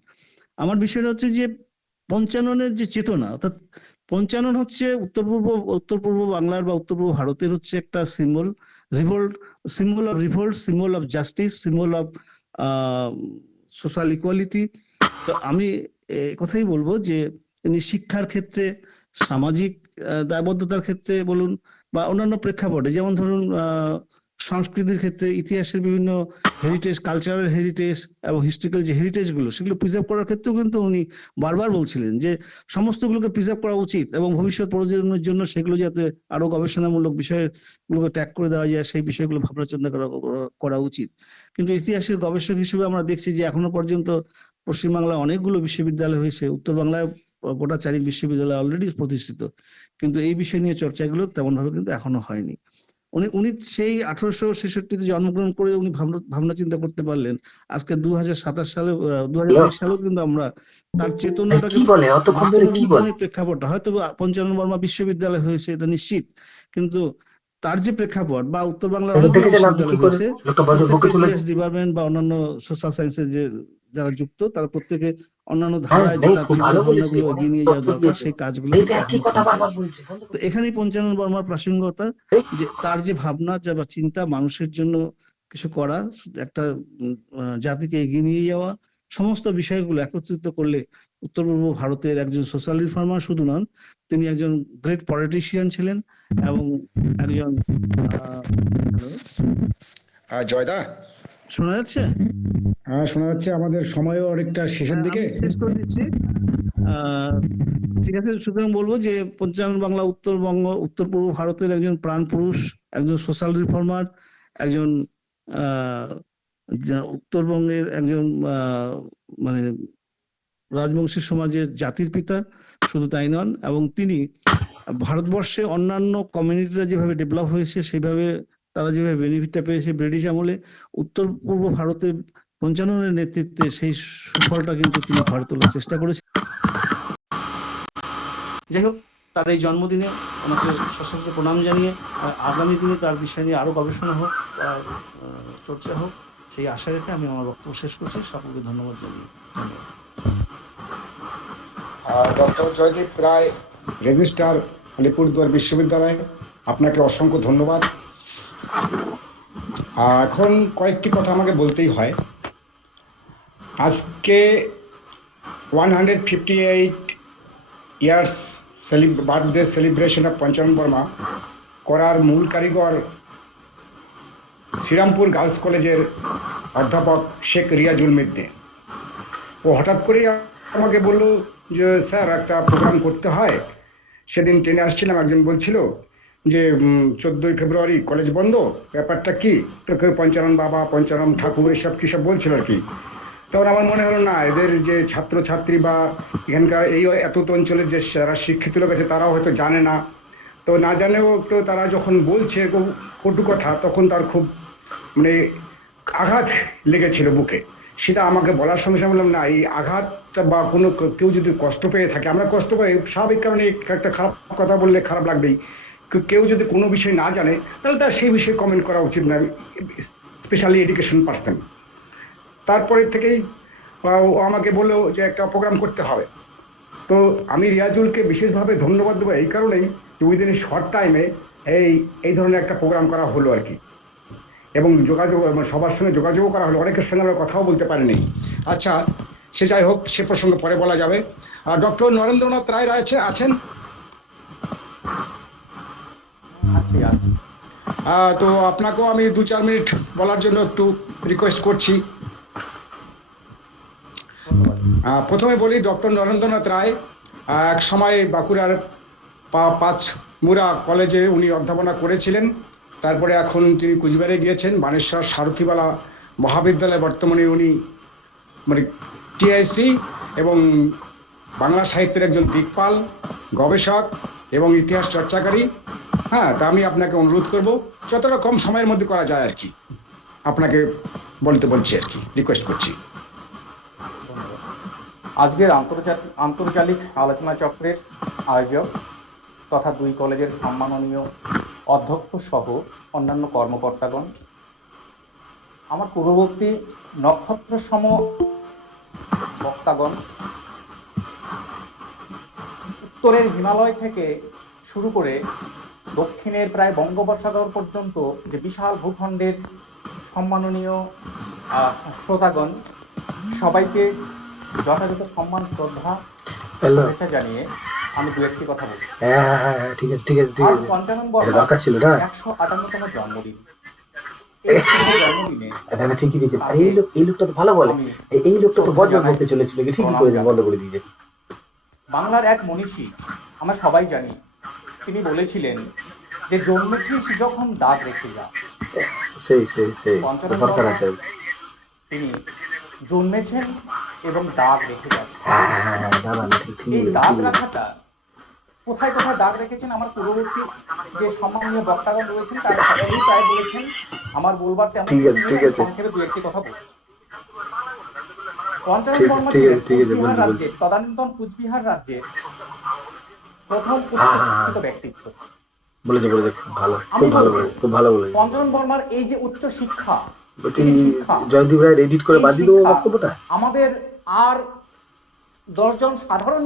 আমার বিষয়টা হচ্ছে যে পঞ্চাননের যে চেতনা, অর্থাৎ পঞ্চানন হচ্ছে উত্তর পূর্ব বাংলার বা উত্তর পূর্ব ভারতের হচ্ছে একটা symbol, revolt, symbol of justice, symbol of social equality. তো আমি কথাই বলবো যে তিনি শিক্ষার ক্ষেত্রে, সামাজিক দায়বদ্ধতার ক্ষেত্রে বলুন, বা অন্যান্য প্রেক্ষাপটে, যেমন ধরুন সংস্কৃতির ক্ষেত্রে, ইতিহাসের বিভিন্ন হেরিটেজ, কালচারাল হেরিটেজ এবং হিস্ট্রিক্যাল যে হেরিটেজ গুলো, সেগুলো প্রিজার্ভ করার ক্ষেত্রেও কিন্তু উনি বারবার বলছিলেন যে সমস্তগুলোকে প্রিজার্ভ করা উচিত এবং ভবিষ্যৎ প্রজন্মের জন্য সেগুলো যাতে আরো গবেষণামূলক বিষয়গুলোকে ত্যাগ করে দেওয়া যায়, সেই বিষয়গুলো ভাবনা চিন্তা করা উচিত। কিন্তু ইতিহাসের গবেষক হিসেবে আমরা দেখছি যে এখনো পর্যন্ত পশ্চিমবাংলায় অনেকগুলো বিশ্ববিদ্যালয় হয়েছে, উত্তর বাংলায় গোটা 4 বিশ্ববিদ্যালয় অলরেডি প্রতিষ্ঠিত, কিন্তু এই বিষয় নিয়ে চর্চাগুলো তেমন ভাবে কিন্তু এখনো হয়নি। উনি সেই 1866 জন্মগ্রহণ করে উনি ভাবনা চিন্তা করতে পারলেন। আজকে 2027 সালে, 2020 সালেও কিন্তু আমরা তার চেতনাটাকে বাস্তবে রূপদানের প্রেক্ষাপটটা, হয়তো পঞ্চানন বর্মা বিশ্ববিদ্যালয় হয়েছে এটা নিশ্চিত, কিন্তু তার যে প্রেক্ষাপট, বা উত্তর বাংলার অনেকগুলো বিশ্ববিদ্যালয় হয়েছে, প্রত্যেকটা ইতিহাস ডিপার্টমেন্ট বা অন্যান্য সোশ্যাল সায়েন্সের যে যারা যুক্ত, তারা প্রত্যেকে অন্যান্য ধারায় যে তার চিন্তা ভাবনাগুলো এগিয়ে নিয়ে যাওয়া দরকার, সেই কাজগুলো তো এখানেই পঞ্চানন বর্মার প্রাসঙ্গিকতা, যে তার যে ভাবনা বা চিন্তা, মানুষের জন্য কিছু করা, একটা জাতিকে এগিয়ে নিয়ে যাওয়া, সমস্ত বিষয়গুলো একত্রিত করলে উত্তর পূর্ব ভারতের একজন সোশ্যাল রিফর্মার শুধু নন, তিনি একজন গ্রেট পলিটিশিয়ান ছিলেন এবং একজন জয়দা, শোনা যাচ্ছে? হ্যাঁ শোনা যাচ্ছে। আমাদের সময়ও অনেকটা শেষের দিকে, শেষ করে দিচ্ছি। ঠিক আছে, সুতরাং বলবো যে পঞ্চানন বাংলা উত্তর পূর্ব ভারতের একজন প্রাণ পুরুষ, একজন সোশ্যাল রিফর্মার, একজন উত্তরবঙ্গের একজন মানে রাজবংশী সমাজের জাতির পিতা, শুধু তাই নন, এবং তিনি ভারতবর্ষে অন্যান্য কমিউনিটিরা যেভাবে ডেভেলপ হয়েছে, সেইভাবে তারা যেভাবে বেনিফিটটা পেয়েছে ব্রিটিশ আমলে, উত্তর পূর্ব ভারতে পঞ্চাননের নেতৃত্বে সেই সুফলটা কিন্তু তিনি ঘরে তোলার চেষ্টা করেছেন। যাই হোক, তার এই জন্মদিনে ওনাকে সশস্ত্র প্রণাম জানিয়ে আগামী দিনে তার বিষয় নিয়ে আরো গবেষণা হোক বা চর্চা হোক, সেই আশা রেখে আমি আমার বক্তব্য শেষ করছি। সকলকে ধন্যবাদ জানিয়ে। ধন্যবাদ। ডক্টর জয়দীপ রায়, রেজিস্ট্রার, আলিপুরদুয়ার বিশ্ববিদ্যালয়, আপনাকে অসংখ্য ধন্যবাদ। এখন কয়েকটি কথা আমাকে বলতেই হয়। আজকে 158 years birthday celebration of Panchanan Barma করার মূল কারিগর শ্রীরামপুর গার্লস কলেজের অধ্যাপক শেখ রিয়াজুল মিদ্দে। ও হঠাৎ করেই আমাকে বলল যে স্যার একটা প্রোগ্রাম করতে হয়। সেদিন ট্রেনে আসছিলাম, একজন বলছিল যে 14ই ফেব্রুয়ারি কলেজ বন্ধ, ব্যাপারটা কি? তো কেউ পঞ্চানন বাবা, পঞ্চানন ঠাকুর এসব কী সব বলছিল আর কি। তখন আমার মনে হলো না, এদের যে ছাত্রছাত্রী বা এখানকার এই এত অঞ্চলের যে যারা শিক্ষিত লোক আছে তারাও হয়তো জানে না। তো না জানেও তো তারা যখন বলছে কটু কথা, তখন তার খুব মানে আঘাত লেগেছিল বুকে। সেটা আমাকে বলার সঙ্গে সঙ্গে বললাম, না, এই আঘাতটা বা কোনো কেউ যদি কষ্ট পেয়ে থাকে, আমরা কষ্ট পাই স্বাভাবিক, কারণে একটা খারাপ কথা বললে খারাপ লাগবেই। কেউ যদি কোনো বিষয় না জানে তাহলে তার সেই বিষয়ে কমেন্ট করা উচিত না, স্পেশালি এডুকেশন পার্সন। তারপরে থেকেই ও আমাকে বললো যে একটা প্রোগ্রাম করতে হবে। তো আমি রিয়াজুলকে বিশেষভাবে ধন্যবাদ দেবো এই কারণেই যে উইদিন শর্ট টাইমে এই এই ধরনের একটা প্রোগ্রাম করা হলো আর কি, এবং যোগাযোগ সবার সঙ্গে যোগাযোগও করা হলো, অনেকের সঙ্গে আমরা কথাও বলতে পারিনি। আচ্ছা, সে যাই হোক, সে প্রসঙ্গে পরে বলা যাবে। ডক্টর নরেন্দ্রনাথ রায় আছেন? তো আপনাকেও আমি 2-4 মিনিট বলার জন্য একটু রিকোয়েস্ট করছি। প্রথমে বলি, ডক্টর নরেন্দ্রনাথ রায় এক সময় বাঁকুড়ার পাঁচমুড়া কলেজে উনি অধ্যাপনা করেছিলেন। তারপরে এখন তিনি কুচবিহারে গিয়েছেন, বানেশ্বর সারথীবালা মহাবিদ্যালয়ে বর্তমানে উনি মানে টিআইসি এবং বাংলা সাহিত্যের একজন দিকপাল, গবেষক এবং ইতিহাস চর্চাকারী। হ্যাঁ, তা আমি আপনাকে অনুরোধ করব যতটা কম সময়ের মধ্যে করা যায় আর কি, আপনাকে বলছি আর কি, রিকোয়েস্ট করছি। আজকের আন্তর্জাতিক আলোচনা চক্রের আয়োজক তথা 2 কলেজের সম্মাননীয় অধ্যক্ষ সহ অন্যান্য কর্মকর্তাগণ, আমার পূর্ববর্তী নক্ষত্র সম বক্তাগণ, উত্তরের হিমালয় থেকে শুরু করে দক্ষিণের প্রায় বঙ্গোপসাগর পর্যন্ত যে বিশাল ভূখণ্ডের সম্মাননীয় শ্রোতাগণ, সবাইকে যথাযথ সম্মান শ্রদ্ধা শুভেচ্ছা জানিয়ে আমি 2-1টি কথা বলছি। হ্যাঁ, ঠিক আছে ঠিক আছে ঠিক আজ আছে, পঞ্চানন এটা বর্মার দরকার ছিল না। 158তম জন্মদিন। এই জন্মদিনে না ঠিকই দিয়েছে। আর এই লোকটা তো ভালো বলে, এই লোকটা তো বজবজ বলতে চলেছিল, ঠিকই করে বন্ধ করে দিয়েছে। বাংলার এক মনীষী, আমরা সবাই জানি, তিনি বলেছিলেন যে জন্মেছিস যখন দাগ রেখে যা। সেই পঞ্চানন দরকার বর্মা আছে। তিনি জন্মেছেন এবং দাগ রেখে যাচ্ছেন। এই দাগ রাখাটা কোথায় কোথায় দাগ রেখেছেন, আমার পূর্ববর্তী যে সম্মানীয় বক্তাগণ রয়েছেন তারা সকলেই প্রায় বলেছেন। আমার বলবার তেমন সংক্ষেপে 2-1টি কথা বলছি। পঞ্চানন বর্মা ছিলেন কুচবিহার রাজ্যের, তদানীন্তন কুচবিহার রাজ্যের প্রথম উচ্চশিক্ষিত ব্যক্তিত্ব। বলেছে খুব ভালো বলে। পঞ্চানন বর্মার এই যে উচ্চ শিক্ষা, জয়দীপ রায় এডিট করে বাদ দিল বক্তব্যটা। আমাদের আর 10 জন সাধারণ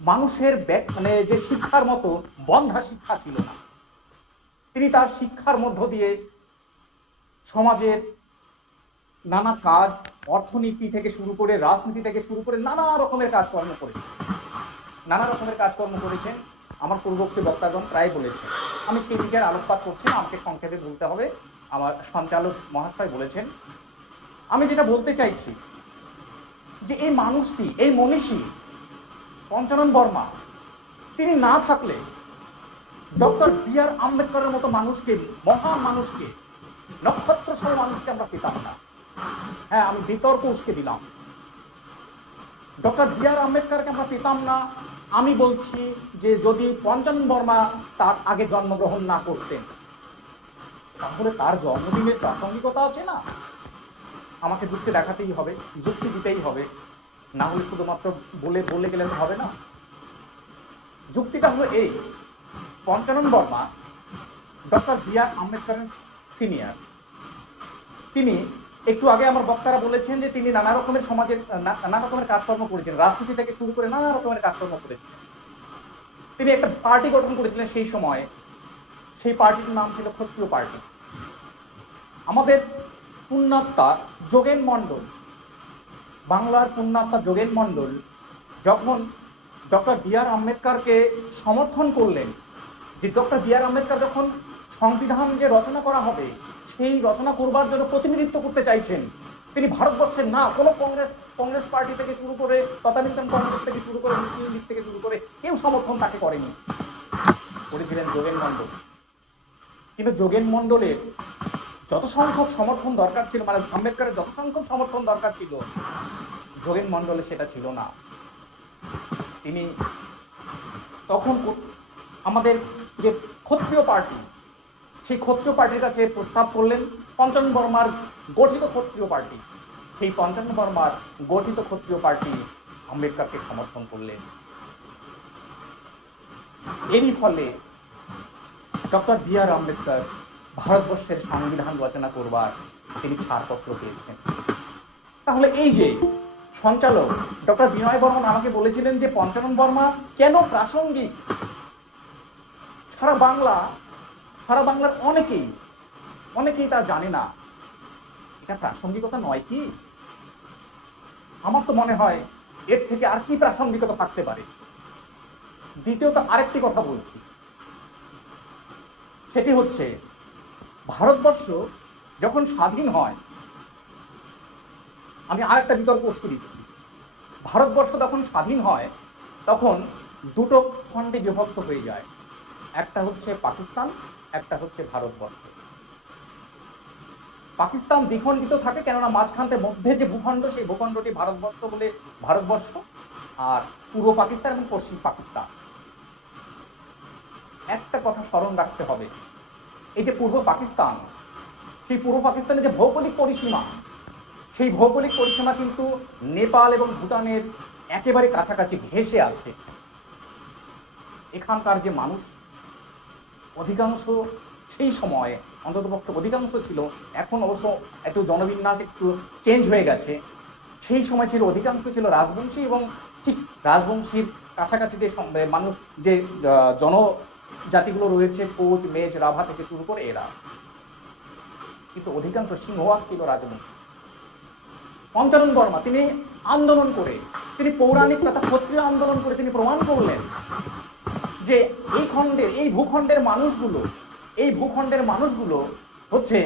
মানুষের মানে যে শিক্ষার মতো বন্ধা শিক্ষা ছিল না। তিনি তার শিক্ষার মধ্য দিয়ে সমাজের নানা কাজ, অর্থনীতি থেকে শুরু করে রাজনীতি থেকে শুরু করে নানা রকমের কাজকর্ম করেছেন। আমার পূর্ববর্তী বক্তাগণ প্রায় বলেছেন, আমি সেই দিকে আলোকপাত করছি না, আমাকে সংক্ষেপে বলতে হবে। আমার সঞ্চালক মহাশয় বলেছেন। আমি যেটা বলতে চাইছি যে এই মানুষটি, এই মনীষী পঞ্চানন বর্মা, তিনি না থাকলে ডক্টর বি.আর. আম্বেদকরের মতো মানুষকে, মহান মানুষকে, নক্ষত্র সহ মানুষকে আমরা পেতাম না। হ্যাঁ, আমি বিতর্ক উস্কে দিলাম। Doctor B.R.. আম্বেদকরকে আমরা পেতাম না। আমি বলছি যে যদি পঞ্চানন বর্মা তার আগে জন্মগ্রহণ না করতেন, তাহলে তার জন্মদিনের প্রাসঙ্গিকতা আছে না? আমাকে যুক্তি দেখাতেই হবে, যুক্তি দিতেই হবে, না হলে শুধুমাত্র বলে গেলে তো হবে না। যুক্তিটা হলো এই, পঞ্চানন বর্মা ডক্টর বি.আর. আম্বেদকরের সিনিয়র। তিনি একটু আগে আমার বক্তারা বলেছেন যে তিনি নানা রকমের সমাজের নানা রকমের কাজকর্ম করেছেন, রাজনীতি থেকে শুরু করে নানা রকমের কাজকর্ম করেছেন। তিনি একটা পার্টি গঠন করেছিলেন সেই সময়ে, সেই পার্টির নাম ছিল ক্ষত্রিয় পার্টি। আমাদের পুণ্যাত্মা যোগেন মণ্ডল, বাংলার পুণ্যাত্মা যোগেন মণ্ডল যখন ডক্টর বি.আর. আম্বেদকরকে সমর্থন করলেন, যে ডক্টর বি.আর. আম্বেদকর যখন সংবিধান যে রচনা করা হবে সেই রচনা করবার জন্য প্রতিনিধিত্ব করতে চাইছেন, তিনি ভারতবর্ষের না কোনো কংগ্রেস পার্টি থেকে শুরু করে, তদানীন্তন কংগ্রেস থেকে শুরু করে, মুসলিম লীগ থেকে শুরু করে কেউ সমর্থন তাকে করেনি, করেছিলেন যোগেন মণ্ডল। কিন্তু যোগেন মণ্ডলের যত সংখ্যক সমর্থন দরকার ছিল, মানে আম্বেদকরের যত সংখ্যক সমর্থন দরকার ছিল, যোগেন মণ্ডলের সেটা ছিল না। তিনি তখন আমাদের যে ক্ষত্রিয় পার্টি, সেই ক্ষত্রিয় পার্টির কাছে প্রস্তাব করলেন পঞ্চানন বর্মার গঠিত ক্ষত্রিয় পার্টি। সেই পঞ্চানন বর্মার গঠিত ক্ষত্রিয় পার্টি আম্বেদকরকে সমর্থন করলেন। এরই ফলে ডক্টর বি.আর. আম্বেদকর ভারতবর্ষের সংবিধান রচনা করবার তিনি ছাড়পত্র পেয়েছেন। তাহলে এই যে সঞ্চালক ডক্টর বিনয় বর্মন আমাকে বলেছিলেন যে পঞ্চানন বর্মা কেন প্রাসঙ্গিক। সারা বাংলার অনেকেই তা জানে না। এটা প্রাসঙ্গিকতা নয় কি? আমার তো মনে হয় এর থেকে আর কি প্রাসঙ্গিকতা থাকতে পারে। দ্বিতীয়ত আরেকটি কথা বলছি, সেটি হচ্ছে ভারতবর্ষ যখন স্বাধীন হয়, আমি আরেকটা বিতর্ক উস্কে দিচ্ছি, ভারতবর্ষ যখন স্বাধীন হয় তখন দুটো খণ্ডে বিভক্ত হয়ে যায়, একটা হচ্ছে পাকিস্তান, একটা হচ্ছে ভারতবর্ষ। পাকিস্তান দ্বিখণ্ডিত থাকে, কেননা মাঝখানতে মধ্যে যে ভূখণ্ড, সেই ভূখণ্ডটি ভারতবর্ষ বলে ভারতবর্ষ, আর পূর্ব পাকিস্তান এবং পশ্চিম পাকিস্তান। একটা কথা স্মরণ রাখতে হবে, এই যে পূর্ব পাকিস্তান, সেই পূর্ব পাকিস্তানের যে ভৌগোলিক পরিসীমা, সেই ভৌগোলিক পরিসীমা কিন্তু নেপাল এবং ভুটানের একেবারে কাছাকাছি ঘেঁষে আছে। এখানকার যে মানুষ অধিকাংশ, সেই সময় অন্ততপক্ষে অধিকাংশ ছিল, এখন অবশ্য একটু জনবিন্যাস একটু চেঞ্জ হয়ে গেছে, সেই সময় ছিল অধিকাংশ ছিল রাজবংশী, এবং ঠিক রাজবংশীর কাছাকাছি যে মানুষ, যে জনজাতিগুলো রয়েছে, কোচ, মেজ, রাভা থেকে শুরু করে এরা, কিন্তু অধিকাংশ সিংহভাগ ছিল রাজবংশী। পঞ্চানন বর্মা তিনি আন্দোলন করে, তিনি পৌরাণিক তথা ক্ষত্রিয় আন্দোলন করে তিনি প্রমাণ করলেন যে এই ভূখণ্ডের মানুষগুলো হচ্ছে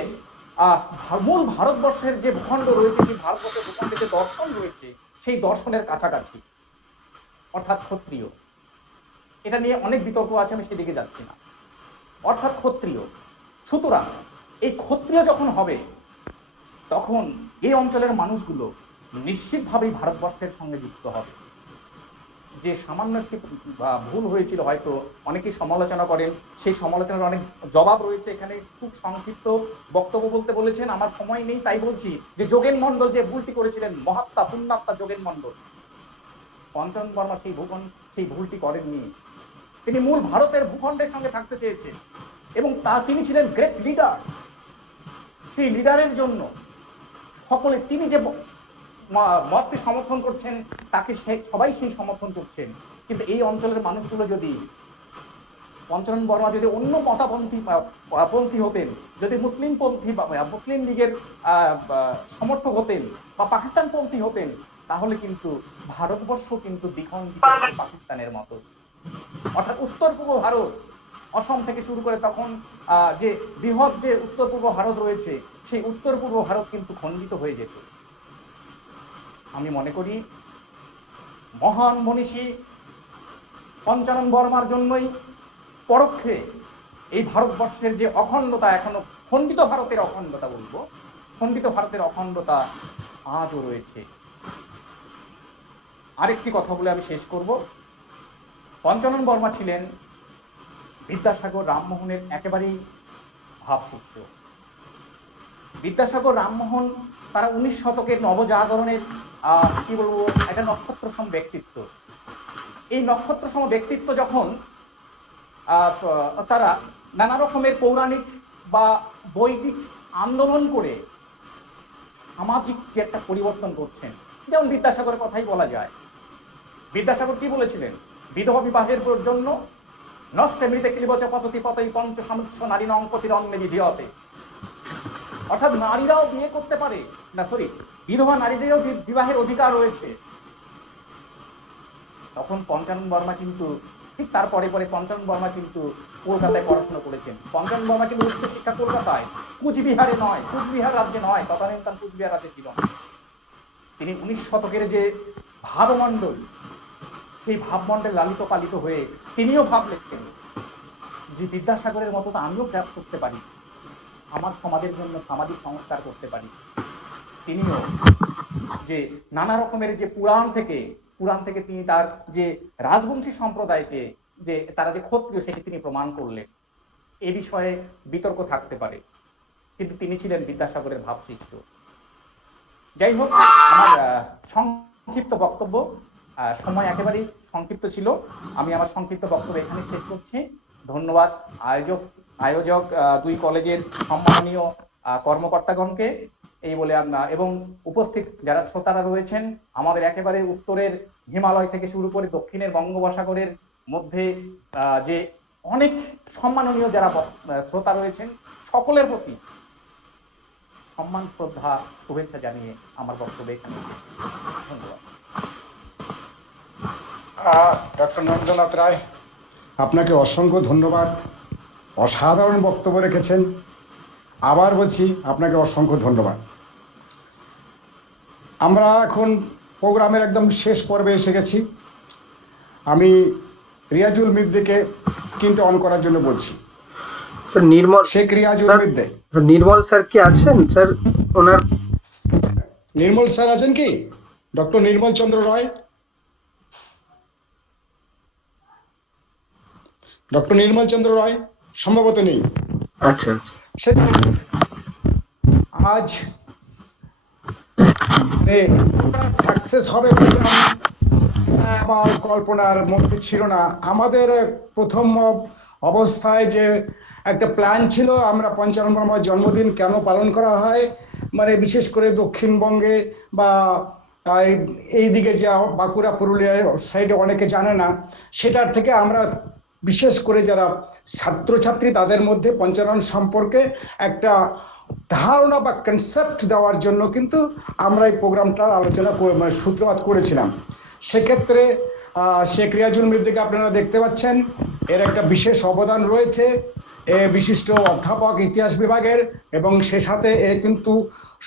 মূল ভারতবর্ষের যে ভূখণ্ড রয়েছে, সেই ভারতবর্ষের ভূখণ্ডের যে দর্শন রয়েছে, সেই দর্শনের কাছাকাছি, অর্থাৎ ক্ষত্রিয়। এটা নিয়ে অনেক বিতর্ক আছে, আমি সেদিকে যাচ্ছি না, অর্থাৎ ক্ষত্রিয়। সুতরাং এই ক্ষত্রিয় যখন হবে, তখন এই অঞ্চলের মানুষগুলো নিশ্চিতভাবেই ভারতবর্ষের সঙ্গে যুক্ত হবে। যে সামান্য একটি ভুল হয়েছিল, হয়তো অনেকেই সমালোচনা করেন, সেই সমালোচনার অনেক জবাব রয়েছে এখানে। খুব সংক্ষিপ্ত বক্তব্য বলতে বলেছেন, আমার সময় নেই, তাই বলছি যে যোগেন মন্ডল যে ভুলটি করেছিলেন, মহাত্মা পুণ্যাত্মা যোগেন মন্ডল, পঞ্চানন বর্মা সেই ভুলটি করেননি। তিনি মূল ভারতের ভূখণ্ডের সঙ্গে থাকতে চেয়েছেন, এবং তিনি ছিলেন গ্রেট লিডার। সেই লিডারের জন্য সকলে, তিনি যে মতটি সমর্থন করছেন, তাকে সবাই সেই সমর্থন করছেন। কিন্তু এই অঞ্চলের মানুষগুলো যদি, পঞ্চানন বর্মা যদি অন্য মতাপন্থী হতেন, যদি মুসলিমপন্থী বা মুসলিম লীগের সমর্থক হতেন, বা পাকিস্তানপন্থী হতেন, তাহলে কিন্তু ভারতবর্ষ কিন্তু দ্বিখণ্ডিত পাকিস্তানের মতো, অর্থাৎ উত্তর পূর্ব ভারত, অসম থেকে শুরু করে তখন যে বৃহৎ যে উত্তর পূর্ব ভারত রয়েছে, সেই উত্তর পূর্ব ভারত কিন্তু খণ্ডিত হয়ে যেত। আমি মনে করি মহান মনীষী পঞ্চানন বর্মার জন্যই পরোক্ষে এই ভারতবর্ষের যে অখণ্ডতা, এখনো খণ্ডিত ভারতের অখণ্ডতা বলবো, খণ্ডিত ভারতের অখণ্ডতা আজও রয়েছে। আরেকটি কথা বলে আমি শেষ করব। পঞ্চানন বর্মা ছিলেন বিদ্যাসাগর রামমোহনের একেবারেই ভাবশিষ্য। বিদ্যাসাগর রামমোহন তারা 19 শতকের নবজাগরণের কি বলবো, একটা নক্ষত্রসম ব্যক্তিত্ব। এই নক্ষত্রসম ব্যক্তিত্ব যখন তারা নানা রকমের পৌরাণিক বা বৈদিক আন্দোলন করে সামাজিক যে একটা পরিবর্তন করছেন, যেমন বিদ্যাসাগরের কথাই বলা যায়। বিদ্যাসাগর কি বলেছিলেন? বিধবা বিবাহের জন্য নষ্টে মৃতে কিলিবচ পততি পতই পঞ্চ সমুৎস নারী নঙ্কতির অন্নে বিধিয়তে, অর্থাৎ নারীরাও বিয়ে করতে পারে না, বিধবা নারীদেরও বিবাহের অধিকার রয়েছে। তখন পঞ্চানন বর্মা কিন্তু ঠিক তার পরে পঞ্চানন বর্মা কিন্তু কলকাতায় পড়াশোনা করেছেন। পঞ্চানন বর্মা কিন্তু উচ্চ শিক্ষা কলকাতায়, কুচবিহারে নয়, কুচবিহার রাজ্যে নয়, তদানীন্তন কুচবিহার রাজ্যে ছিল। তিনি 19 শতকের যে ভাবমণ্ডল, সেই ভাবমণ্ডল লালিত পালিত হয়ে তিনিও ভাবলেন যে বিদ্যাসাগরের মতো তো আমিও কাজ করতে পারি, আমার সমাজের জন্য সামাজিক সংস্কার করতে পারি। তিনিও যে নানা রকমের যে পুরাণ থেকে তিনি তার যে রাজবংশী সম্প্রদায়কে, যে তারা যে ক্ষত্রিয়, সেটি তিনি প্রমাণ করলেন। এ বিষয়ে বিতর্ক থাকতে পারে, কিন্তু তিনি ছিলেন বিদ্যাসাগরের ভাবশিষ্য। যাই হোক, আমার সংক্ষিপ্ত বক্তব্য, সময় একেবারেই সংক্ষিপ্ত ছিল, আমি আমার সংক্ষিপ্ত বক্তব্য এখানে শেষ করছি। ধন্যবাদ আয়োজক দুই কলেজের সম্মাননীয় কর্মকর্তাগণকে, এই বলে এবং উপস্থিত যারা শ্রোতারা রয়েছেন, আমাদের একেবারে উত্তরের হিমালয় থেকে শুরু করে দক্ষিণের বঙ্গোপসাগরের মধ্যে যে অনেক সম্মাননীয় যারা শ্রোতা রয়েছেন, সকলের প্রতি সম্মান, শ্রদ্ধা, শুভেচ্ছা জানিয়ে আমার বক্তব্য এখানে। ধন্যবাদ। ডক্টর নরেন্দ্রনাথ রায়, আপনাকে অসংখ্য ধন্যবাদ। অসাধারণ বক্তব্য রেখেছেন। আবার বলছি, আপনাকে অসংখ্য ধন্যবাদ। আমরা এখন প্রোগ্রামের একদম শেষ পর্বে এসে গেছি। আমি রিয়াজুল মিদ্দিকে স্ক্রিনটা অন করার জন্য বলছি। স্যার নির্মল, শেখ রিয়াজুল মিদ্দে। নির্মল স্যার কি আছেন স্যার? ওনার নির্মল স্যার আছেন কি? ডক্টর নির্মল চন্দ্র রয়, ডক্টর নির্মল চন্দ্র রয় সম্ভবত নেই। আচ্ছা আচ্ছা। আজ সাকসেস হবে আমার কল্পনার মধ্যে ছিল না। আমাদের প্রথম অবস্থায় যে একটা প্ল্যান ছিল, আমরা পঞ্চানন বর্মার জন্মদিন কেন পালন করা হয়, মানে বিশেষ করে দক্ষিণবঙ্গে বা এই দিকে যা বাঁকুড়া পুরুলিয়া সাইডে অনেকে জানে না, সেটার থেকে আমরা বিশেষ করে যারা ছাত্রছাত্রী তাদের মধ্যে পঞ্চানন সম্পর্কে একটা ধারণা বা কনসেপ্ট দেওয়ার জন্য কিন্তু আমরা এই প্রোগ্রামটার আলোচনা সূত্রপাত করেছিলাম। সেক্ষেত্রে শেখ রিয়াজুল মিদ্দিকে আপনারা দেখতে পাচ্ছেন, এর একটা বিশেষ অবদান রয়েছে। বিশিষ্ট অধ্যাপক ইতিহাস বিভাগের, এবং সে সাথে এ কিন্তু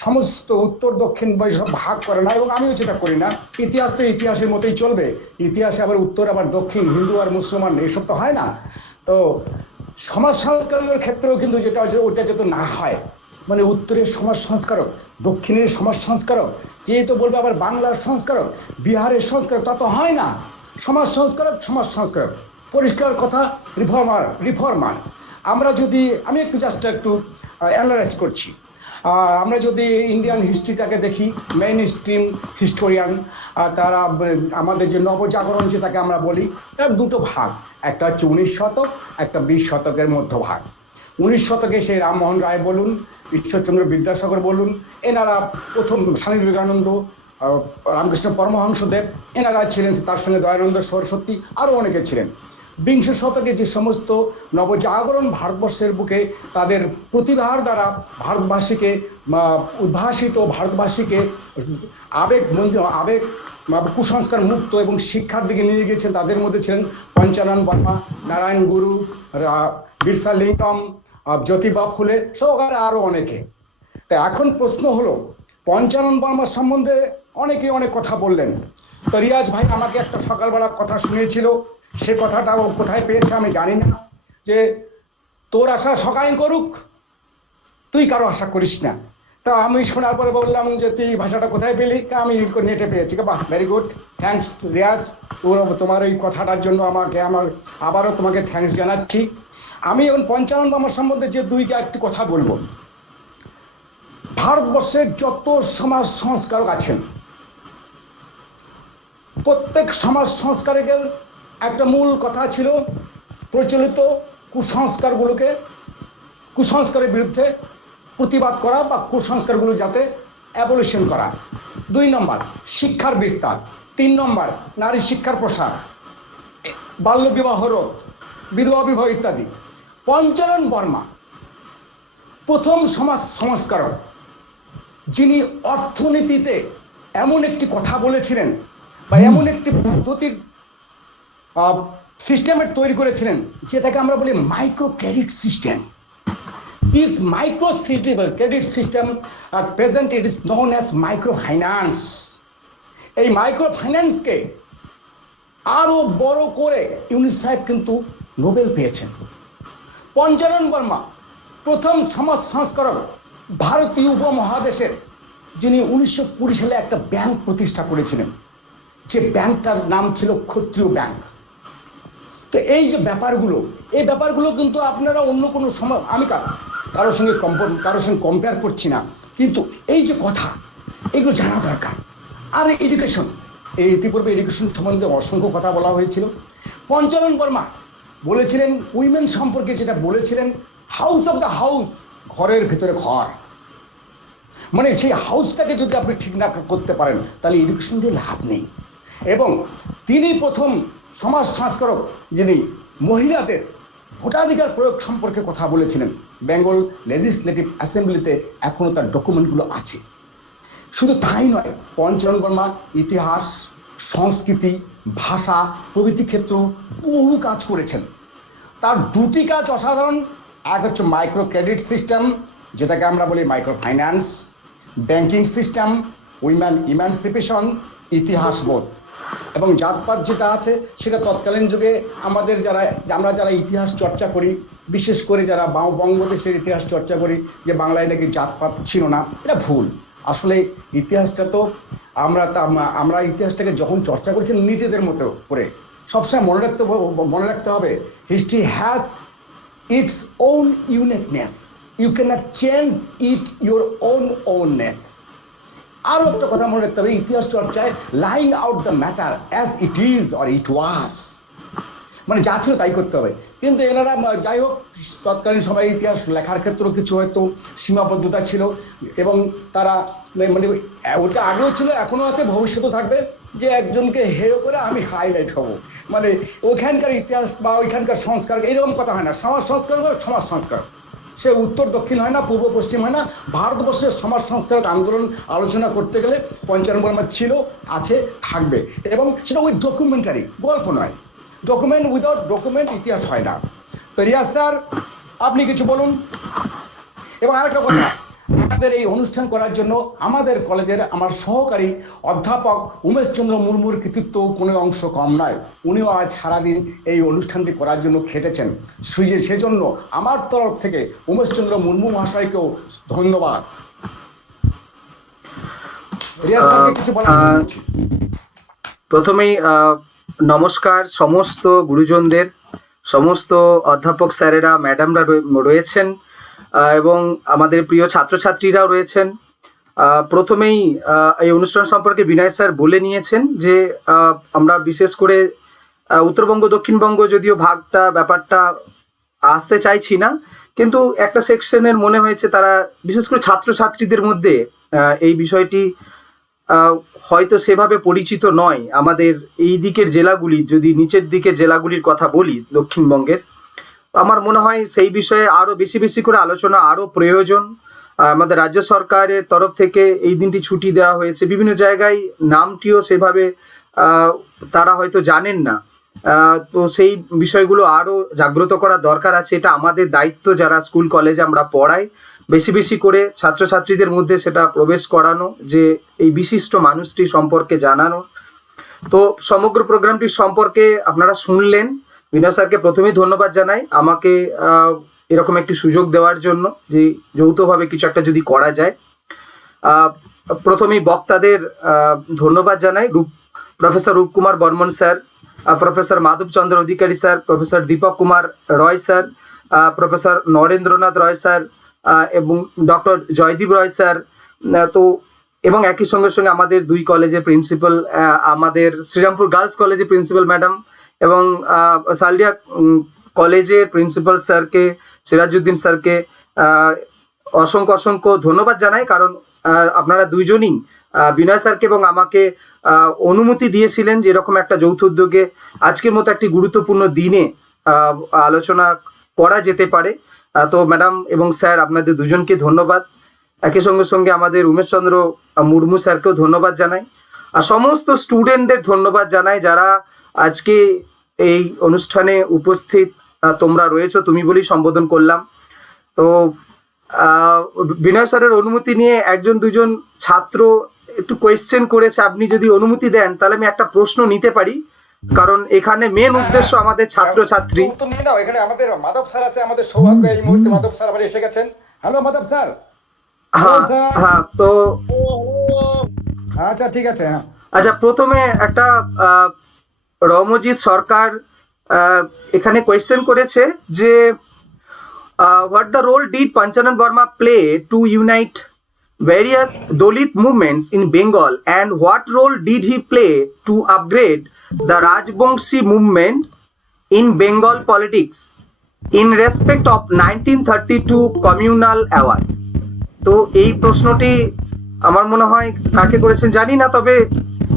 সমস্ত উত্তর দক্ষিণ বৈশব ভাগ করে না, এবং আমিও যেটা করি না। ইতিহাস তো ইতিহাসের মতোই চলবে। ইতিহাসে আবার উত্তর আবার দক্ষিণ, হিন্দু আর মুসলমান এসব তো হয় না। তো সমাজ সংস্কারের ক্ষেত্রেও কিন্তু যেটা ওটা যাতে না হয়, মানে উত্তরের সমাজ সংস্কারক, দক্ষিণের সমাজ সংস্কারক, কে তো বলবে আবার বাংলার সংস্কারক, বিহারের সংস্কারক, তা তো হয় না। সমাজ সংস্কারক, সমাজ সংস্কারক, পরিষ্কার কথা। রিফর্মার। আমরা যদি, আমি একটু জাস্ট একটু অ্যানালাইজ করছি, আমরা যদি ইন্ডিয়ান হিস্ট্রিটাকে দেখি, মেইন স্ট্রিম হিস্টোরিয়ান তারা আমাদের যে নবজাগরণ যেটাকে আমরা বলি, তার দুটো ভাগ, একটা হচ্ছে 19 শতক, একটা 20 শতকের মধ্যভাগ। 19 শতকে সেই রামমোহন রায় বলুন, ঈশ্বরচন্দ্র বিদ্যাসাগর বলুন, এনারা প্রথম, স্বামী বিবেকানন্দ, রামকৃষ্ণ পরমহংসদেব, এনারা ছিলেন, তার সঙ্গে দয়ানন্দ সরস্বতী, আরও অনেকে ছিলেন। 20 শতকে যে সমস্ত নবজাগরণ ভারতবর্ষের বুকে তাদের প্রতিভার দ্বারা ভারতবাসীকে উদ্ভাসিত, ভারতবাসীকে আবেগ কুসংস্কার মুক্ত এবং শিক্ষার দিকে নিয়ে গিয়েছেন, তাদের মধ্যে ছিলেন পঞ্চানন বর্মা, নারায়ণ গুরু, বিরসা লিঙ্গম, জ্যোতিবা ফুলে, সহকারে আরও অনেকে। তা এখন প্রশ্ন হলো, পঞ্চানন বর্মার সম্বন্ধে অনেকে অনেক কথা বললেন। তো রিয়াজ ভাই আমাকে একটা সকালবেলা কথা শুনিয়েছিল, সে কথাটা ও কোথায় পেয়েছে আমি জানি না, যে তোর আশা সকাই করুক, তুই কারো আশা করিস না। তা আমি শোনার পরে বললাম যে তুই এই ভাষাটা কোথায় পেলি? আমি নেটে পেয়েছি। বাহ, ভেরি গুড, থ্যাঙ্কস রিয়াজ, তোমার এই কথাটার জন্য আমার আবারও তোমাকে থ্যাঙ্কস জানাচ্ছি। আমি এখন পঞ্চানন বর্মার সম্বন্ধে যে একটি কথা বলবো। ভারতবর্ষের যত সমাজ সংস্কারক আছেন, প্রত্যেক সমাজ সংস্কারকের একটা মূল কথা ছিল প্রচলিত কুসংস্কারের বিরুদ্ধে প্রতিবাদ করা বা কুসংস্কারগুলো যাতে অ্যাবলিশন করা। 2 নম্বর শিক্ষার বিস্তার, 3 নম্বর নারী শিক্ষার প্রসার, বাল্য বিবাহ রোধ, বিধবা বিবাহ ইত্যাদি। পঞ্চানন বর্মা প্রথম সমাজ সংস্কারক, যিনি অর্থনীতিতে এমন একটি কথা বলেছিলেন বা এমন একটি পদ্ধতির সিস্টেমের তৈরি করেছিলেন যেটাকে আমরা বলি micro credit system. This micro credit system present it is known as micro finance. এই মাইক্রো ফাইন্যান্সকে আরো বড় করে ইউনিসেফ কিন্তু নোবেল পেয়েছেন। পঞ্চানন বর্মা প্রথম সমাজ সংস্কারক ভারতীয় উপমহাদেশের, যিনি 1920 সালে একটা ব্যাংক প্রতিষ্ঠা করেছিলেন, যে ব্যাংকটার নাম ছিল ক্ষত্রিয় ব্যাংক। তো এই যে এই ব্যাপারগুলো কিন্তু আপনারা অন্য কোনো সময়, আমি কারোর সঙ্গে কম্পেয়ার করছি না, কিন্তু এই যে কথা, এগুলো জানা দরকার। আর এডুকেশন, এই ইতিপূর্বে এডুকেশন সম্বন্ধে অসংখ্য কথা বলা হয়েছিল। পঞ্চানন বর্মা বলেছিলেন উইমেন সম্পর্কে, যেটা বলেছিলেন হাউস অফ দ্য হাউস, ঘরের ভেতরে ঘর। মানে সেই হাউসটাকে যদি আপনি ঠিক না করতে পারেন তাহলে এডুকেশন দিয়ে লাভ নেই। এবং তিনি প্রথম সমাজ সংস্কারক যিনি মহিলাদের ভোটাধিকার প্রয়োগ সম্পর্কে কথা বলেছিলেন। বেঙ্গল লেজিসলেটিভ অ্যাসেম্বলিতে এখনো তার ডকুমেন্টগুলো আছে। শুধু তাই নয়, পঞ্চানন বর্মা ইতিহাস, সংস্কৃতি, ভাষা প্রভৃতি ক্ষেত্র বহু কাজ করেছেন। তার দুটি কাজ অসাধারণ। এক হচ্ছে মাইক্রো ক্রেডিট সিস্টেম, যেটাকে আমরা বলি micro finance, banking system, women emancipation, ইতিহাস বোধ এবং জাতপাত যেটা আছে সেটা তৎকালীন যুগে আমরা যারা ইতিহাস চর্চা করি, বিশেষ করে যারা বঙ্গদেশের ইতিহাস চর্চা করি, যে বাংলায় নাকি জাতপাত ছিল না, এটা ভুল। আসলে ইতিহাসটা তো আমরা ইতিহাসটাকে যখন চর্চা করেছি নিজেদের মতো করে সবসময় মনে রাখতে হবে, history has its own uniqueness, you can't change it your ownness. আরও একটা কথা মনে রাখতে হবে, ইতিহাস চর্চায় lying out the matter as it is or it was, মানে যা ছিল তাই করতে হবে। কিন্তু এনারা যাই হোক, তৎকালীন সময়ে ইতিহাস লেখার ক্ষেত্রেও কিছু হয়তো সীমাবদ্ধতা ছিল এবং তারা মানে ওটা আগেও ছিল, এখনও আছে, ভবিষ্যতেও থাকবে, যে একজনকে হেয় করে আমি হাইলাইট হব, মানে ওইখানকার ইতিহাস বা ওইখানকার সংস্কার এরকম কথা হয় না। সমাজ সংস্কার সমাজ সংস্কার, সে উত্তর দক্ষিণ হয় না, পূর্ব পশ্চিম হয় না। ভারতবর্ষের সমাজ সংস্কারক আন্দোলন আলোচনা করতে গেলে পঞ্চানন বর্মা ছিল, আছে, থাকবে, এবং সেটা ওই ডকুমেন্টারি, গল্প নয়। ডকুমেন্ট উইদাউট ডকুমেন্ট ইতিহাস হয় না। তো রিয়াজ স্যার, আপনি কিছু বলুন। এবং আরেকটা কথা, আমাদের এই অনুষ্ঠান করার জন্য আমাদের কলেজের আমার সহকারী অধ্যাপক উমেশ চন্দ্র মুর্মুর কৃতিত্ব কোনো অংশ কম নয়। উনিও আজ সারাদিন এই অনুষ্ঠানটি করার জন্য খেটেছেন। সেজন্য আমার তরফ থেকে উমেশ চন্দ্র মুর্মু মহাশয়কেও ধন্যবাদ। রিয়াজ স্যারকে কিছু বলার। প্রথমেই নমস্কার সমস্ত গুরুজনদের, সমস্ত অধ্যাপক স্যারেরা, ম্যাডামরা রয়েছেন এবং আমাদের প্রিয় ছাত্রছাত্রীরাও রয়েছেন। প্রথমেই এই অনুষ্ঠান সম্পর্কে বিনয় স্যার বলে নিয়েছেন যে আমরা বিশেষ করে উত্তরবঙ্গ দক্ষিণবঙ্গ যদিও ব্যাপারটা আসতে চাইছি না, কিন্তু একটা সেকশনের মনে হয়েছে তারা বিশেষ করে ছাত্রছাত্রীদের মধ্যে এই বিষয়টি হয়তো সেভাবে পরিচিত নয়। আমাদের এই দিকের জেলাগুলি, যদি নিচের দিকের জেলাগুলির কথা বলি দক্ষিণবঙ্গের, আমার মনে হয় সেই বিষয়ে আরও বেশি বেশি করে আলোচনা আরও প্রয়োজন। আমাদের রাজ্য সরকারের তরফ থেকে এই দিনটি ছুটি দেওয়া হয়েছে, বিভিন্ন জায়গায় নামটিও সেভাবে তারা হয়তো জানেন না। তো সেই বিষয়গুলো আরও জাগ্রত করার দরকার আছে। এটা আমাদের দায়িত্ব, যারা স্কুল কলেজে আমরা পড়াই, বেশি বেশি করে ছাত্রছাত্রীদের মধ্যে সেটা প্রবেশ করানো, যে এই বিশিষ্ট মানুষটি সম্পর্কে জানানো। তো সমগ্র প্রোগ্রামটি সম্পর্কে আপনারা শুনলেন। বিনয় স্যারকে প্রথমেই ধন্যবাদ জানাই আমাকে এরকম একটি সুযোগ দেওয়ার জন্য, যে যৌথভাবে কিছু একটা যদি করা যায়। প্রথমেই বক্তাদের ধন্যবাদ জানাই। Professor Roopkumar Barman sir, professor Madhabchandra Adhikari sir, professor Dipak Kumar Roy sir, professor Narendranath Roy sir এবং ডক্টর জয়দীপ রয় স্যার। তো এবং একই সঙ্গে সঙ্গে আমাদের দুই কলেজের প্রিন্সিপাল, আমাদের শ্রীরামপুর গার্লস কলেজের প্রিন্সিপাল ম্যাডাম এবং সালডিয়া কলেজের প্রিন্সিপাল স্যারকে, সিরাজউদ্দিন স্যারকে অসংখ্য অসংখ্য ধন্যবাদ জানাই। কারণ আপনারা দুইজনই বিনয় স্যারকে এবং আমাকে অনুমতি দিয়েছিলেন যে এরকম একটা যৌথ উদ্যোগে আজকের মতো একটি গুরুত্বপূর্ণ দিনে আলোচনা করা যেতে পারে। তো ম্যাডাম এবং স্যার, আপনাদের দুজনকে ধন্যবাদ। একই সঙ্গে সঙ্গে আমাদের উমেশচন্দ্র মুর্মু স্যারকেও ধন্যবাদ জানাই, আর সমস্ত স্টুডেন্টদের ধন্যবাদ জানাই যারা আজকে এই অনুষ্ঠানে উপস্থিত তোমরা রয়েছো, তুমি বলেই সম্বোধন করলাম। তো বিনয় স্যারের অনুমতি নিয়ে একজন দুজন ছাত্র একটু কোয়েশ্চেন করেছে, আপনি যদি অনুমতি দেন তাহলে আমি একটা প্রশ্ন নিতে পারি, কারণ এখানে মেন উদ্দেশ্য আমাদের ছাত্রছাত্রী। তো নিয়ে নাও, এখানে আমাদের মাধব স্যার আছে, আমাদের সৌভাগ্য এই মুহূর্তে মাধব স্যার আবার এসে গেছেন। Hello Madhab sir. হ্যাঁ, তো আচ্ছা ঠিক আছে। আচ্ছা, প্রথমে একটা রমজিৎ সরকার এখানে কোয়েশ্চেন করেছে যে what the role did Panchanan Barma play to unite various Dalit movements in Bengal, and what role did he play to upgrade the Rajbongshi movement in Bengal politics in respect of 1932 communal award? তো এই প্রশ্নটি আমার মনে হয় কাকে করেছেন জানি না, তবে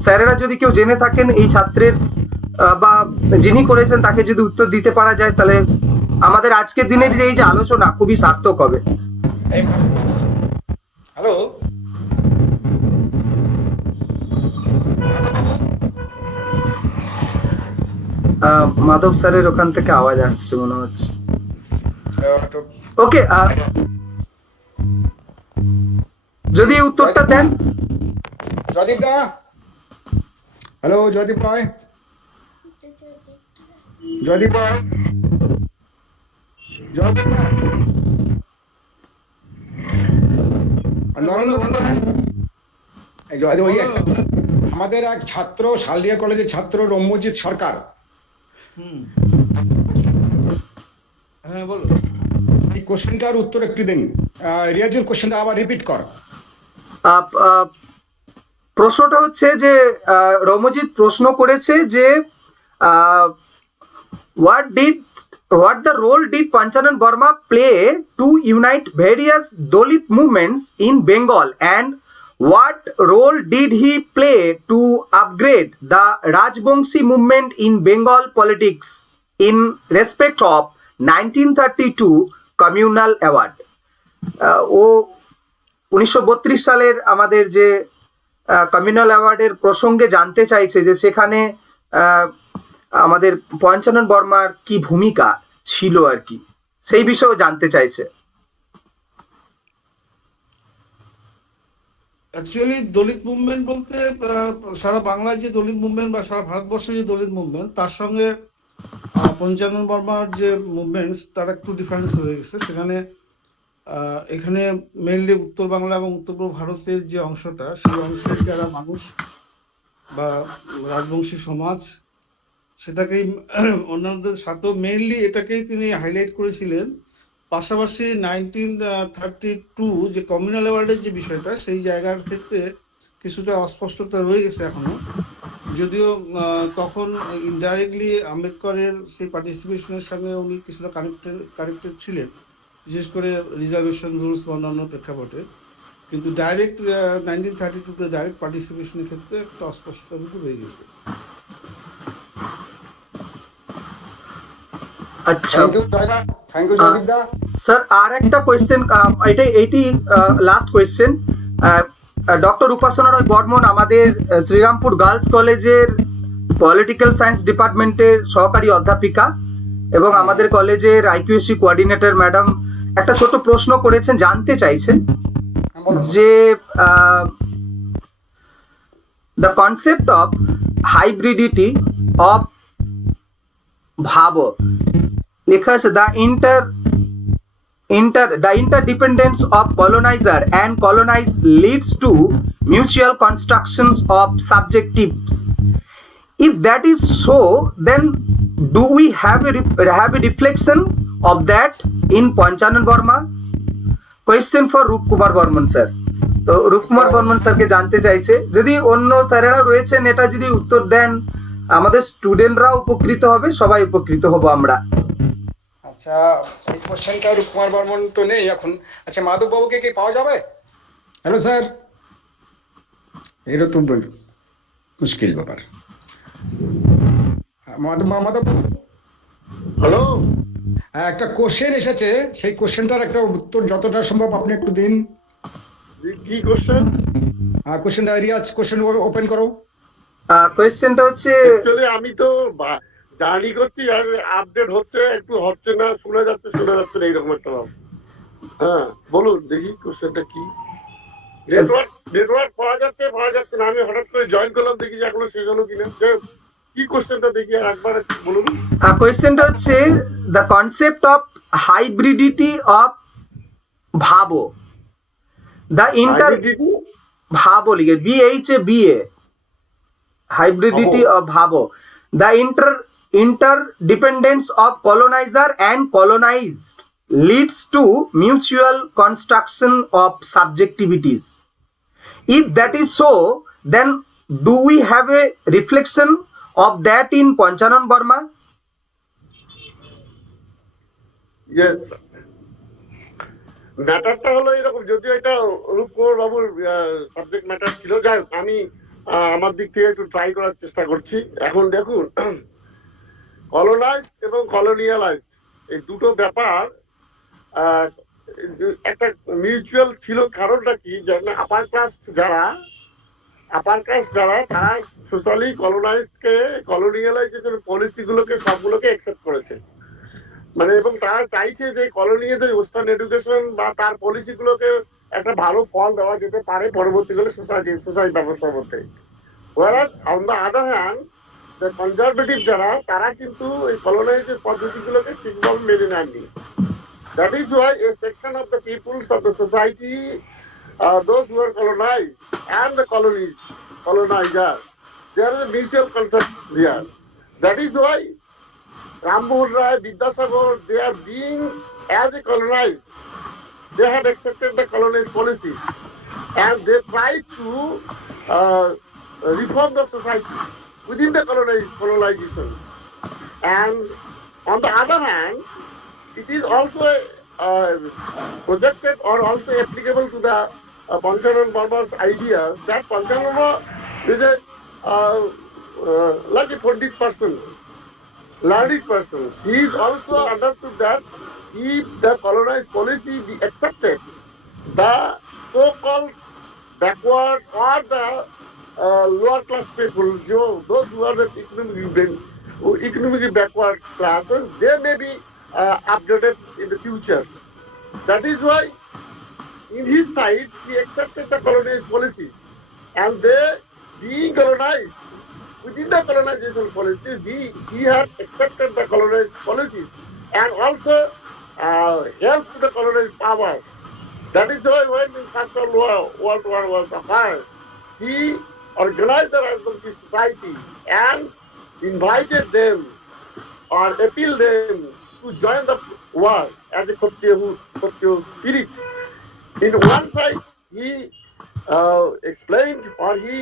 স্যারেরা যদি কেউ জেনে থাকেন এই ছাত্রের বা যিনি করেছেন তাকে যদি উত্তর দিতে পারা যায়, তাহলে আমাদের আজকের দিনের যে এই যে আলোচনা খুবই সার্থক হবে। হ্যালো, মাধব স্যারের ওখান থেকে আওয়াজ আসছে মনে হচ্ছে। ওকে, যদি উত্তরটা দেন। জয়দীপ দা, হ্যালো জয়দীপ রায়, জয়দীপ রায়, জয়দীপ রায়, নরেন্দ্র বন্ধু, জয়দীপ, ওই আমাদের এক ছাত্র, শালদিয়া কলেজের ছাত্র রম্যজিৎ সরকার, হ্যাঁ বলো। এই কোশ্চেনটার উত্তর একটু দিন। রিয়াজুল, কোশ্চেনটা আবার রিপিট কর। প্রশ্নটা হচ্ছে যে রমজিৎ প্রশ্ন করেছে যে what the role did Panchanan Barma play to unite various Dalit movements in Bengal, and what role did he play to upgrade the Rajbongshi movement in Bengal politics in respect of 1932 communal award? ও 1932 সালের আমাদের যে কমিউনাল অ্যাওয়ার্ডের প্রসঙ্গে জানতে চাইছে যে সেখানে আমাদের পঞ্চানন বর্মার কি ভূমিকা ছিল আর কি, সেই বিষয়েও জানতে চাইছে। অ্যাকচুয়ালি দলিত মুভমেন্ট বলতে সারা বাংলায় যে দলিত মুভমেন্ট বা সারা ভারতবর্ষে যে দলিত মুভমেন্ট, তার সঙ্গে পঞ্চানন বর্মার যে মুভমেন্ট তার একটু ডিফারেন্স হয়ে গেছে। সেখানে এখানে মেনলি উত্তর বাংলা এবং উত্তর পূর্ব ভারতের যে অংশটা, সেই অংশের যারা মানুষ বা রাজবংশী সমাজ, সেটাকেই অন্যান্যদের সাথেও মেনলি এটাকেই তিনি হাইলাইট করেছিলেন। পাশাপাশি 1932 যে কমিউনাল অ্যাওয়ার্ডের যে বিষয়টা, সেই জায়গার ক্ষেত্রে কিছুটা অস্পষ্টতা রয়ে গেছে এখনো, যদিও তখন ইনডাইরেক্টলি আম্বেদকরের সেই পার্টিসিপেশনের সঙ্গে উনি কিছুটা কানেক্টেড ছিলেন, বিশেষ করে রিজার্ভেশন রুলস বা অন্যান্য প্রেক্ষাপটে। কিন্তু ডাইরেক্ট 1932-তে ডাইরেক্ট পার্টিসিপেশনের ক্ষেত্রে একটা অস্পষ্টতা কিন্তু রয়ে গেছে। আচ্ছা থ্যাংক ইউ জয়দীপ দা। স্যার, আর একটা কোয়েশ্চেন, এইটি last question. Doctor Upasana Roy Barman আমাদের শ্রীরামপুর গার্লস কলেজের পলিটিক্যাল সায়েন্স ডিপার্টমেন্টের সহকারী অধ্যাপিকা এবং আমাদের কলেজের আইকিউএসসি কোঅর্ডিনেটর ম্যাডাম একটা ছোট প্রশ্ন করেছেন, জানতে চাইছেন যে দ্য কনসেপ্ট অফ হাইব্রিডিটি অফ ভাব, লেখা আছে the interdependence of colonizer and colonized leads to mutual constructions of subjectives. If that is so, then do we have a reflection of that in Panchanan Barma? Question for Rup Kumar Barman sir. তো রূপকুমার বর্মন স্যারকে জানতে চাইছে, যদি অন্য স্যারেরা রয়েছেন এটা যদি উত্তর দেন আমাদের স্টুডেন্টরাও উপকৃত হবে, সবাই উপকৃত হব আমরা। আচ্ছা, এই কোশ্চেনটা রূপকুমার বর্মন তো নেই এখন। আচ্ছা, মাধব বাবুকে কি পাওয়া যাবে? হ্যালো স্যার, এরও তো মুশকিল ব্যাপার। মাধব হ্যালো, হ্যাঁ, একটা কোশ্চেন এসেছে, সেই কোশ্চেনটার একটা উত্তর যতটা সম্ভব আপনি একটু দিন। কি কোশ্চেন? কোশ্চেনটা রিয়াজ, কোশ্চেন ওপেন করো। কোয়েশ্চেনটা হচ্ছে, অ্যাকচুয়ালি আমি তো জার্নি করছি আর আপডেট হচ্ছে না, শোনা যাচ্ছে না, এইরকম একটা ভাব। হ্যাঁ বলুন দেখি কোশ্চেনটা কি। নেটওয়ার্ক পাওয়া যাচ্ছে না, আমি হঠাৎ করে জয়েন করলাম, দেখি যে এখনো শেষ হলো কিনা। কি কোশ্চেনটা দেখি আর একবার বলুন। কোয়েশ্চেনটা হচ্ছে দ্য কনসেপ্ট অফ হাইব্রিডিটি অফ ভাবো, দ্য ভাবো লিখে BHABA, hybridity of Bhavo, the interdependence of colonizer and colonized leads to mutual construction of subjectivities. If that is so, then do we have a reflection of that in Panchanan Barma? Yes. ম্যাটারটা হলো এরকম, যদিও এটা রূপকুমার বাবুর সাবজেক্ট ম্যাটার ছিল, যাই হোক আমি আমার দিক থেকে একটু ট্রাই করার চেষ্টা করছি। এখন দেখুন, কলোনাইজড এবং কলোনিয়ালাইজড এই দুটো ব্যাপার একটা মিউচুয়াল ছিল। কারণটা কি, আপার ক্লাস যারা তারা সোশ্যালি কলোনাইজড কে, কলোনিয়ালাইজেশন পলিসি গুলোকে সবগুলোকে একসেপ্ট করেছে। মানে এবং তারা চাইছে যে কলোনিতে যে ওয়েস্টার্ন এডুকেশন বা তার পলিসি গুলোকে একটা ভালো ফল দেওয়া যেতে পারে পরবর্তীকালে সোসাইটি ব্যবস্থার মধ্যে। Warsaw on the other hand conservative যারা, তারা কিন্তু এই কলোনাইজের পদ্ধতিগুলোকে ঠিকভাবে মেনে নেননি। That is why a section of the peoples of the society, those who are colonized and the colonizer, there is a mutual concept there. That is why Ram Mohan Rai, Vidyasagar, they are being as a colonized. They had accepted the colonized policies and they tried to reform the society within the colonizations. And on the other hand, it is also projected or also applicable to the Panchanan Barma's ideas that Panchanan is a like a Pandit person, learned person. He is also understood that if the colonized policy be accepted, the so-called backward or the lower class people, those who are the economically backward classes, they may be updated in the future. That is why in his sides he accepted the colonized policies, and they being colonized within the colonization policies, he had accepted the colonized policies and also helped the colonized powers. That is why when First World War was occurred, he organized the Rajbangshi society and invited them or appealed them to join the war as a Kshatriya spirit. In one side, he explained or he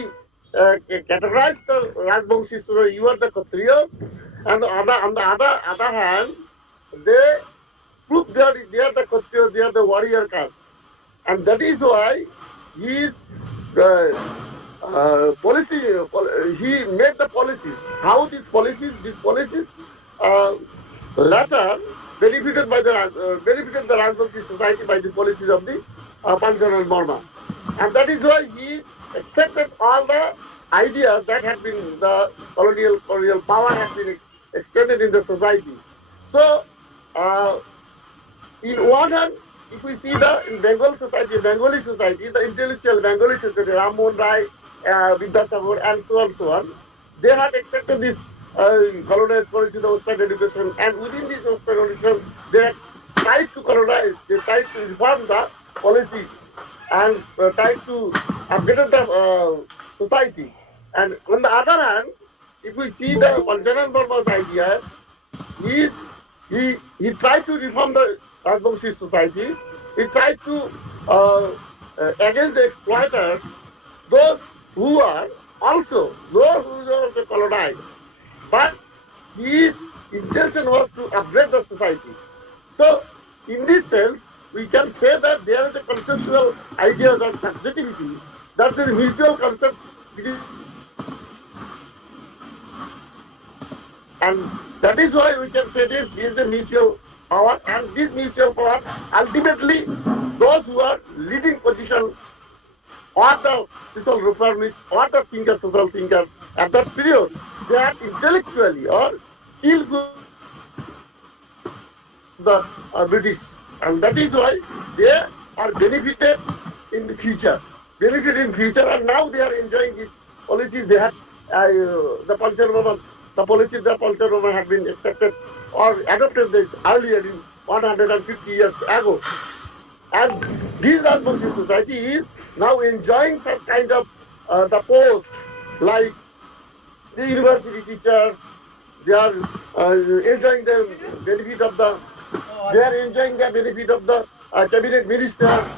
categorized the Rajbangshi society, you are the Kshatriyas, and on the other hand, they proved that they are the Kshatriyas, they are the warrior caste. And that is why his he made the policies. How these policies later benefited the Rajbangshi society by the policies of the Panchanan Barma. And that is why he accepted all the ideas that had been the colonial power had been extended in the society. So in one hand, if we see in Bengali society, the intellectual Bengali society, Ram Mohan Rai, Vidyasagar, and so on, they had accepted this colonized policy, the Western education, and within this Western education, they tried to colonize, they tried to reform the policies and tried to upgrade the society. And on the other hand, if we see the Panchanan Barma's ideas, he tried to reform the Rajbangshi societies. He tried to against the exploiters, those who are also colonized. But his intention was to upgrade the society. So, in this sense, we can say that there is a conceptual ideas of subjectivity, that is a mutual concept between. And that is why we can say this is the mutual power, and this mutual power, ultimately, those who are leading position or the social reformists or the social thinkers at that period, they are intellectually or skillful the British, and that is why they are benefited in the future, and now they are enjoying these policies. They had the policies that Panchanan had been accepted or adopted this earlier in 150 years ago. And this Rajbangshi society is now enjoying such kind of the post, like the university teachers. They are enjoying the benefit of the cabinet ministers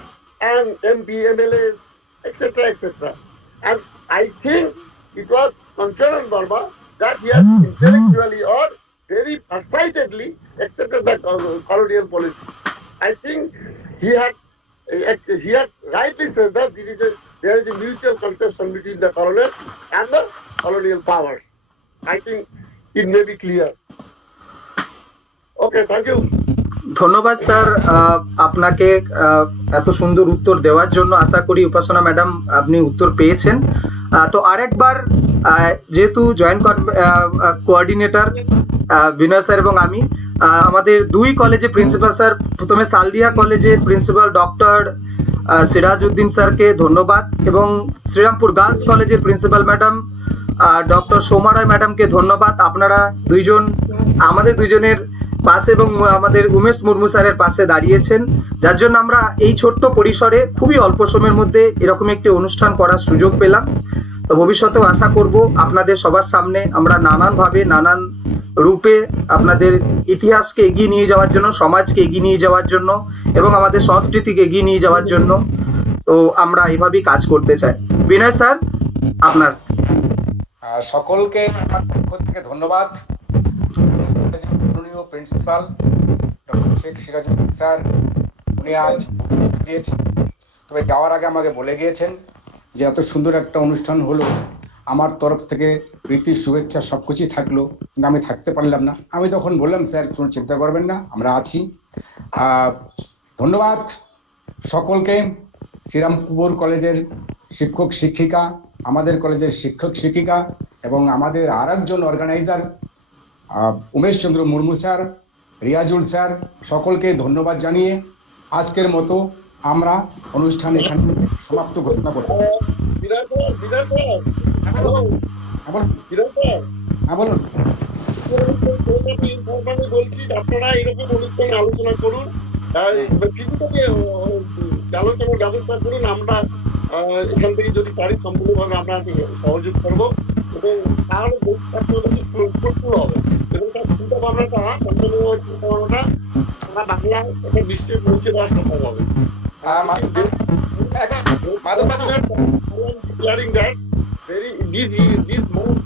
and MP, MLAs, etc., etc. And I think it was Panchanan Barma that he had intellectually or very farsightedly accepted the colonial policy. I think he had he had rightly says that there is a mutual conception between the colonists and the colonial powers. I think it may be clear. Okay, thank you. ধন্যবাদ স্যার আপনাকে এত সুন্দর উত্তর দেওয়ার জন্য। আশা করি উপাসনা ম্যাডাম আপনি উত্তর পেয়েছেন। তো আরেকবার যেহেতু জয়েন্ট কোঅর্ডিনেটর বিনয় স্যার এবং আমি, আমাদের দুই কলেজের প্রিন্সিপাল স্যার, প্রথমে সালডিয়া কলেজের প্রিন্সিপাল ডক্টর সিরাজউদ্দিন স্যারকে ধন্যবাদ এবং শ্রীরামপুর গার্লস কলেজের principal madam doctor Soma Roy ম্যাডামকে ধন্যবাদ। আপনারা দুইজন আমাদের দুইজনের পাশে এবং আমাদের উমেশ মুর্মু স্যারের পাশে দাঁড়িয়েছেন, যার জন্য আমরা এই ছোট্ট পরিসরে খুবই অল্প সময়ের মধ্যে এরকম একটি অনুষ্ঠান করার সুযোগ পেলাম। তো ভবিষ্যতেও আশা করব আপনাদের সবার সামনে আমরা নানানভাবে নানান রূপে আপনাদের ইতিহাসকে এগিয়ে নিয়ে যাওয়ার জন্য, সমাজকে এগিয়ে নিয়ে যাওয়ার জন্য এবং আমাদের সংস্কৃতিকে এগিয়ে নিয়ে যাওয়ার জন্য তো আমরা এইভাবেই কাজ করতে চাই। বিনয় স্যার, আপনার। সকলকে আমার পক্ষ থেকে ধন্যবাদ। Principal doctor Sheikh Sirajuddin sir, উনি আজ দিয়েছেন, তবে যাওয়ার আগে আমাকে বলে গিয়েছেন যে এত সুন্দর একটা অনুষ্ঠান হলো, আমার তরফ থেকে প্রীতি শুভেচ্ছা সব কিছুই থাকলো, কিন্তু আমি থাকতে পারলাম না। আমি তখন বললাম স্যার কোনো চিন্তা করবেন না, আমরা আছি। ধন্যবাদ সকলকে, শ্রীরামপুর কলেজের শিক্ষক শিক্ষিকা, আমাদের কলেজের শিক্ষক শিক্ষিকা এবং আমাদের আর একজন অর্গানাইজার উমেশ চন্দ্র মুর্মু স্যার, রিয়াজুল স্যার, সকলকে ধন্যবাদ জানিয়ে আজকের মতো আমরা অনুষ্ঠান এখানে সমাপ্ত ঘোষণা করব। বলছি আপনারা এরকম অনুষ্ঠানে আলোচনা করুন, আলোচনার ব্যবস্থা করুন। আমরা এখান থেকে যদি পারি সম্পূর্ণভাবে আমরা সহযোগ করবো এবং তাহলে বেশি ছাত্র বেশি ফ্রুটফুল হবে এবং তার চিন্তা ভাবনাটা চিন্তা ভাবনাটা সারা বাংলা একটা বিশ্বে পৌঁছে দেওয়া সম্ভব হবে। Declaring that this month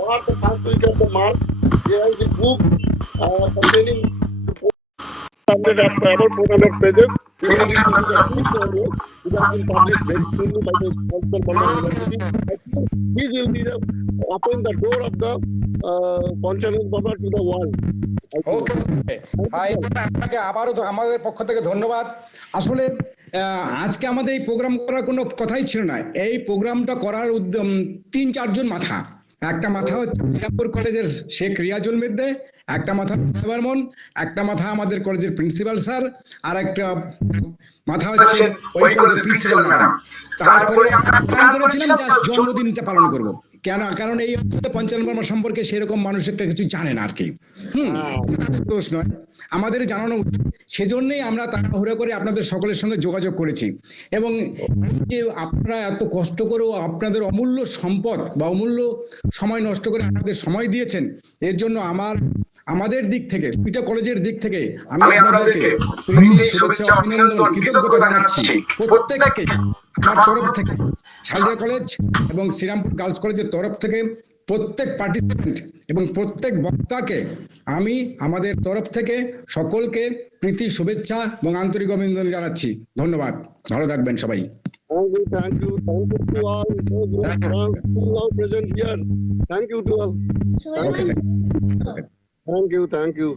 or the first week of the month there is a book containing about 400 pages. It has been published very soon by the Barma University. I think this will be the open the door of the Panchanan Barma to the world. আপনাকে আবারও আমাদের পক্ষ থেকে ধন্যবাদ। আসলে আজকে আমাদের এই প্রোগ্রাম করার কোনো কথাই ছিল না। এই প্রোগ্রামটা করার উদ্যম ৩-৪ জন মাথা। একটা মাথা হচ্ছে শ্রীরামপুর কলেজের শেখ রিয়াজুল মিদ্দে, একটা মাথা বর্মন, একটা মাথা আমাদের কলেজের প্রিন্সিপাল স্যার, আর একটা মাথা হচ্ছে ওই কলেজের প্রিন্সিপাল ম্যাডাম। তারপরে প্ল্যান করেছিলাম যে জন্মদিনটা পালন করব। কারণ এই পঞ্চানন বর্মা সম্পর্কে সেরকম মানুষ একটা কিছু জানে না আর কি। দোষ নয়, আমাদের জানানো উচিত। সেজন্যই আমরা তাড়াহুড়ো করে আপনাদের সকলের সঙ্গে যোগাযোগ করেছি এবং যে আপনারা এত কষ্ট করেও আপনাদের অমূল্য সম্পদ বা অমূল্য সময় নষ্ট করে আপনাদের সময় দিয়েছেন, এর জন্য আমাদের দিক থেকে, দুইটা কলেজের দিক থেকে আমি আপনাদেরকে প্রীতি শুভেচ্ছা অভিনন্দন কৃতজ্ঞতা জানাচ্ছি। প্রত্যেককে আমার তরফ থেকে, সালদিয়া কলেজ এবং শ্রীরামপুর গার্লস কলেজের তরফ থেকে প্রত্যেক পার্টিসিপেন্ট এবং প্রত্যেক বক্তাকে আমি আমাদের তরফ থেকে সকলকে প্রীতি শুভেচ্ছা এবং আন্তরিক অভিনন্দন জানাচ্ছি। ধন্যবাদ, ভালো থাকবেন সবাই। Thank you to all who are present here. Thank you to all. Thank you.